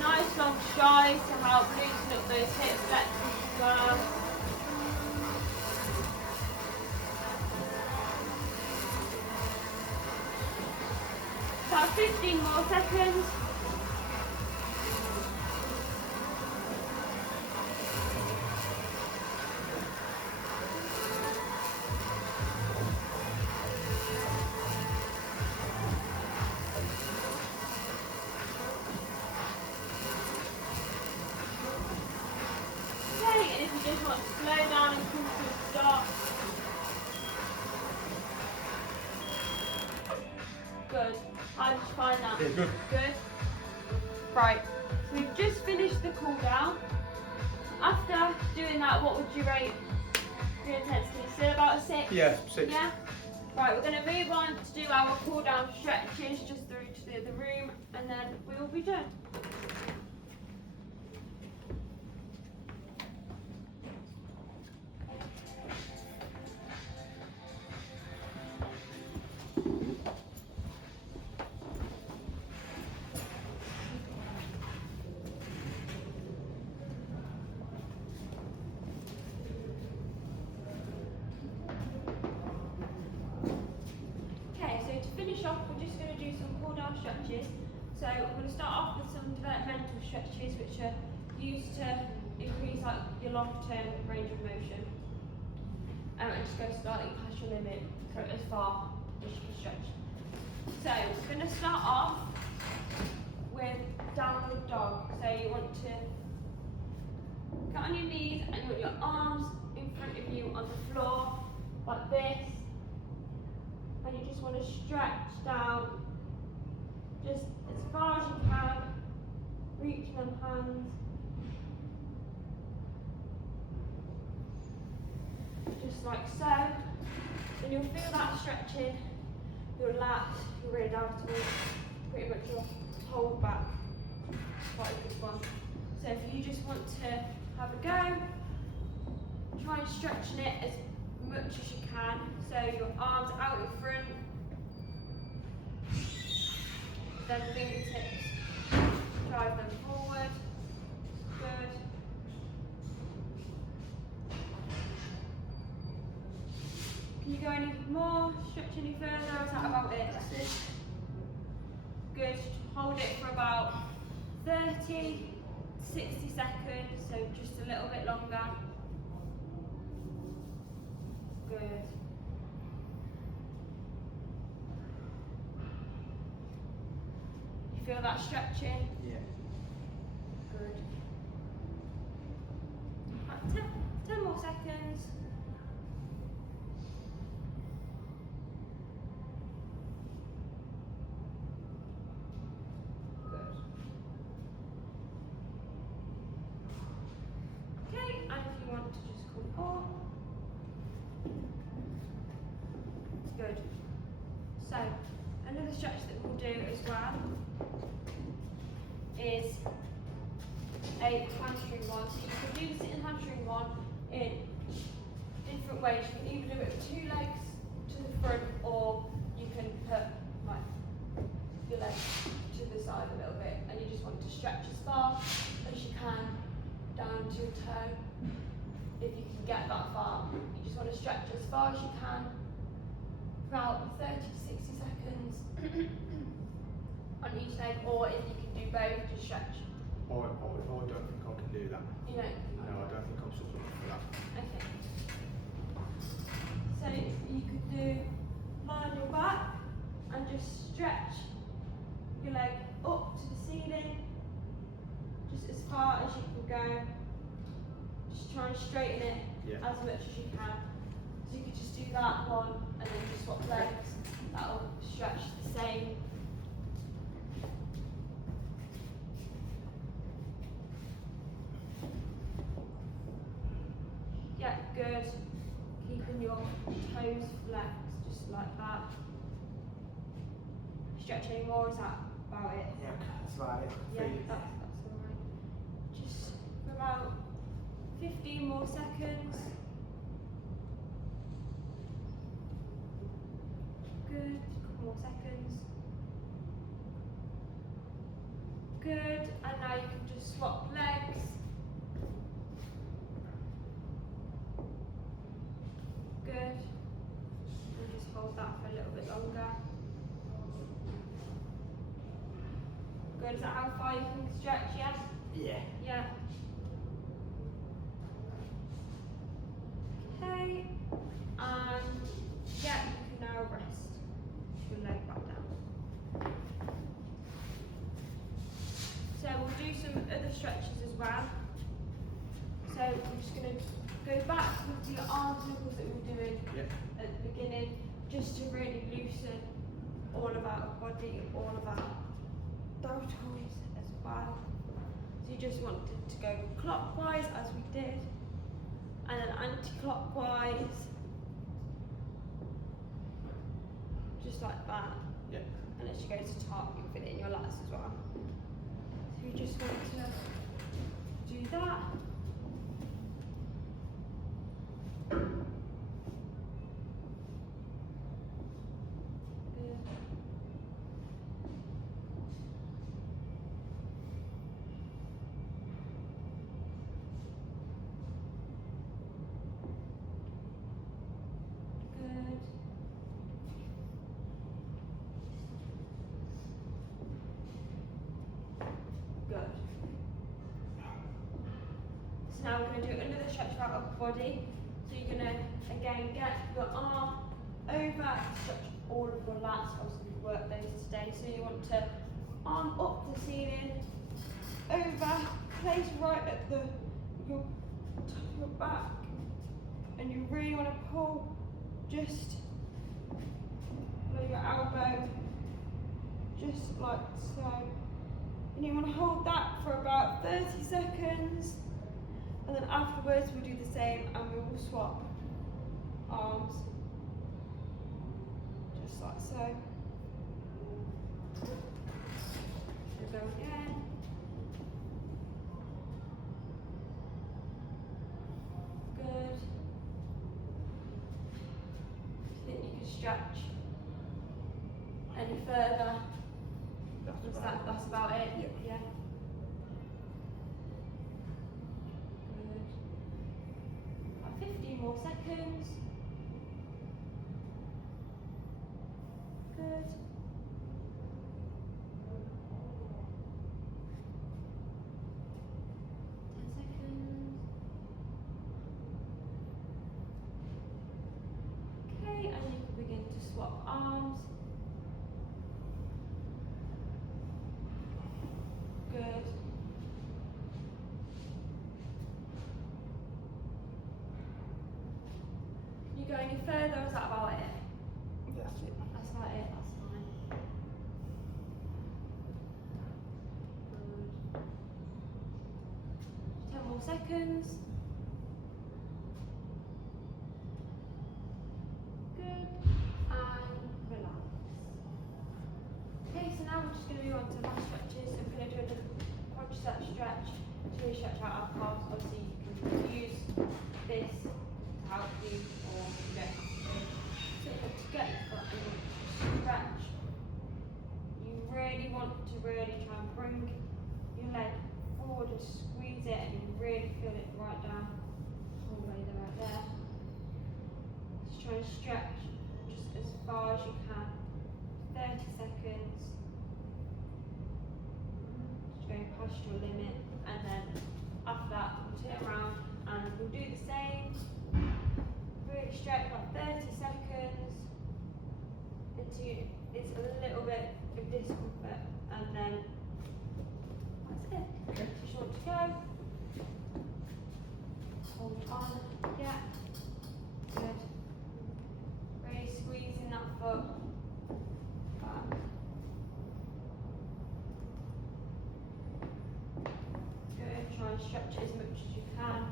Nice long strides to help loosen up those hip flexors as well. About 15 more seconds. Okay, and if you just want to slow down and come to a stop. Good. How did you find that? Yeah, good. Good. Right. So we've just finished the cool down. After doing that, what would you rate your intensity? Still about a 6? Yeah, 6. Yeah? Right, we're going to move on to do our cool down stretches just through to the other room and then we will be done. Okay, so to finish off, we're just going to do some cool down stretches. So we're going to start off with some developmental stretches which are used to increase like your long-term range of motion. And just go starting past your limit, so as far as you can stretch. So we're going to start off with downward dog. So you want to get on your knees and you want your arms in front of you on the floor like this. And you just want want to stretch down just as far as you can, reaching them hands. Just like so. And you'll feel that stretching your lats, your rear abdomen, pretty much your whole back. Quite a good one. So if you just want to have a go, try and stretching it as much as you can. So your arms out in front, then fingertips, drive them forward. Good. Can you go any more? Stretch any further? Or is that about it? That's it. Good. Hold it for about 30, 60 seconds, so just a little bit longer. Good. You feel that stretching? Yeah. Good. Right, 10 more seconds. Good. Okay, and if you want to just come up. Good. So, another stretch that we'll do as well is a hamstring one. So you can do the sitting hamstring one in different ways. You can either do it with 2 legs to the front, or you can put like your legs to the side a little bit, and you just want to stretch as far as you can down to your toe. If you can get that far, you just want to stretch as far as you can, about 30 to 60 seconds on each leg, or if you can do both, just stretch. I don't think I can do that. You know. No, I don't think I'm sort of for that. Okay. So you could do lie on your back and just stretch your leg up to the ceiling, just as far as you can go. Just try and straighten it as much as you can. So you could just do that one and then just swap legs. That'll stretch the same. Yeah, good. Keeping your toes flexed, just like that. Stretch any more, is that about it? Yeah, that's about it. Yeah, that's alright. Just for about 15 more seconds. Good, couple more seconds. Good, and now you can just swap legs. Good. And just hold that for a little bit longer. Good, is that how far you can stretch, yeah? Yeah. Yeah. Okay, and yeah, you can now rest your leg back down. So we'll do some other stretches as well. So we're just going to go back with the arm circles that we were doing at the beginning, just to really loosen all of our body, all of our deltoids as well. So you just wanted to go clockwise as we did, and then anti-clockwise, just like that. Yeah. And as you go to top, you can fit it in your lats as well. So you just want to do that. Good. Good. So now we're going to do another stretch of our upper body. So you're going to, again, get your arm over, stretch all of your lats. Obviously we've worked those today. So you want to arm up the ceiling, over, place right at your top of your back. And you really want to pull just below your just like so. And you want to hold that for about 30 seconds, and then afterwards we'll do the same and we will swap arms, just like so. We'll go again. Good. Do you think you can stretch any further? That's about it? Yeah. Good. About 15 more seconds. Good. Okay, and you can begin to swap arms. Good. Can you go any further, or is that about it? That's it. That's about it, that's fine. Good. 10 more seconds. Good. And relax. Okay, so now we're just going to move on to last stretches. So we're going to do a little quadricep stretch to really stretch out our calves. Obviously, you can use this to help you, or you don't have to. So to get your foot and stretch, you really want to try and bring your leg forward and squeeze it, and you really feel it right down all the way there, right there. Just try and stretch just as far as you can. 30 seconds. Just going past your limit, and then after that we'll turn around and we'll do the same. Really stretch like 30 seconds until it's a little bit of discomfort, and then that's it. Okay. Just want to go. Hold on. Yeah. Good. Really squeezing that foot back. Good. Try and stretch it as much as you can.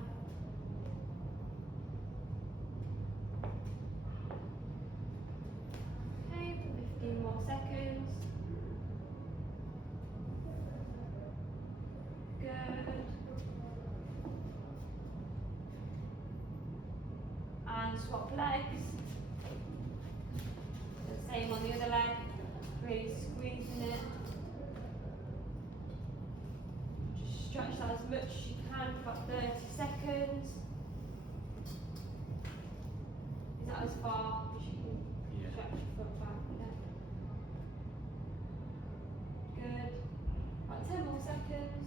Okay, for 15 more seconds. Good. And swap legs. The same on the other leg. Really squeezing it. Just stretch that as much as you can for about 30 seconds. Is that as far as you can Yeah. stretch your foot back? Yeah. Good. About 10 more seconds.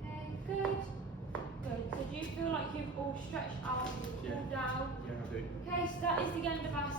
Okay, good. Good. So do you feel like you've all stretched out, you've Yeah. pulled down? Yeah, I do. Okay, so that is the end of our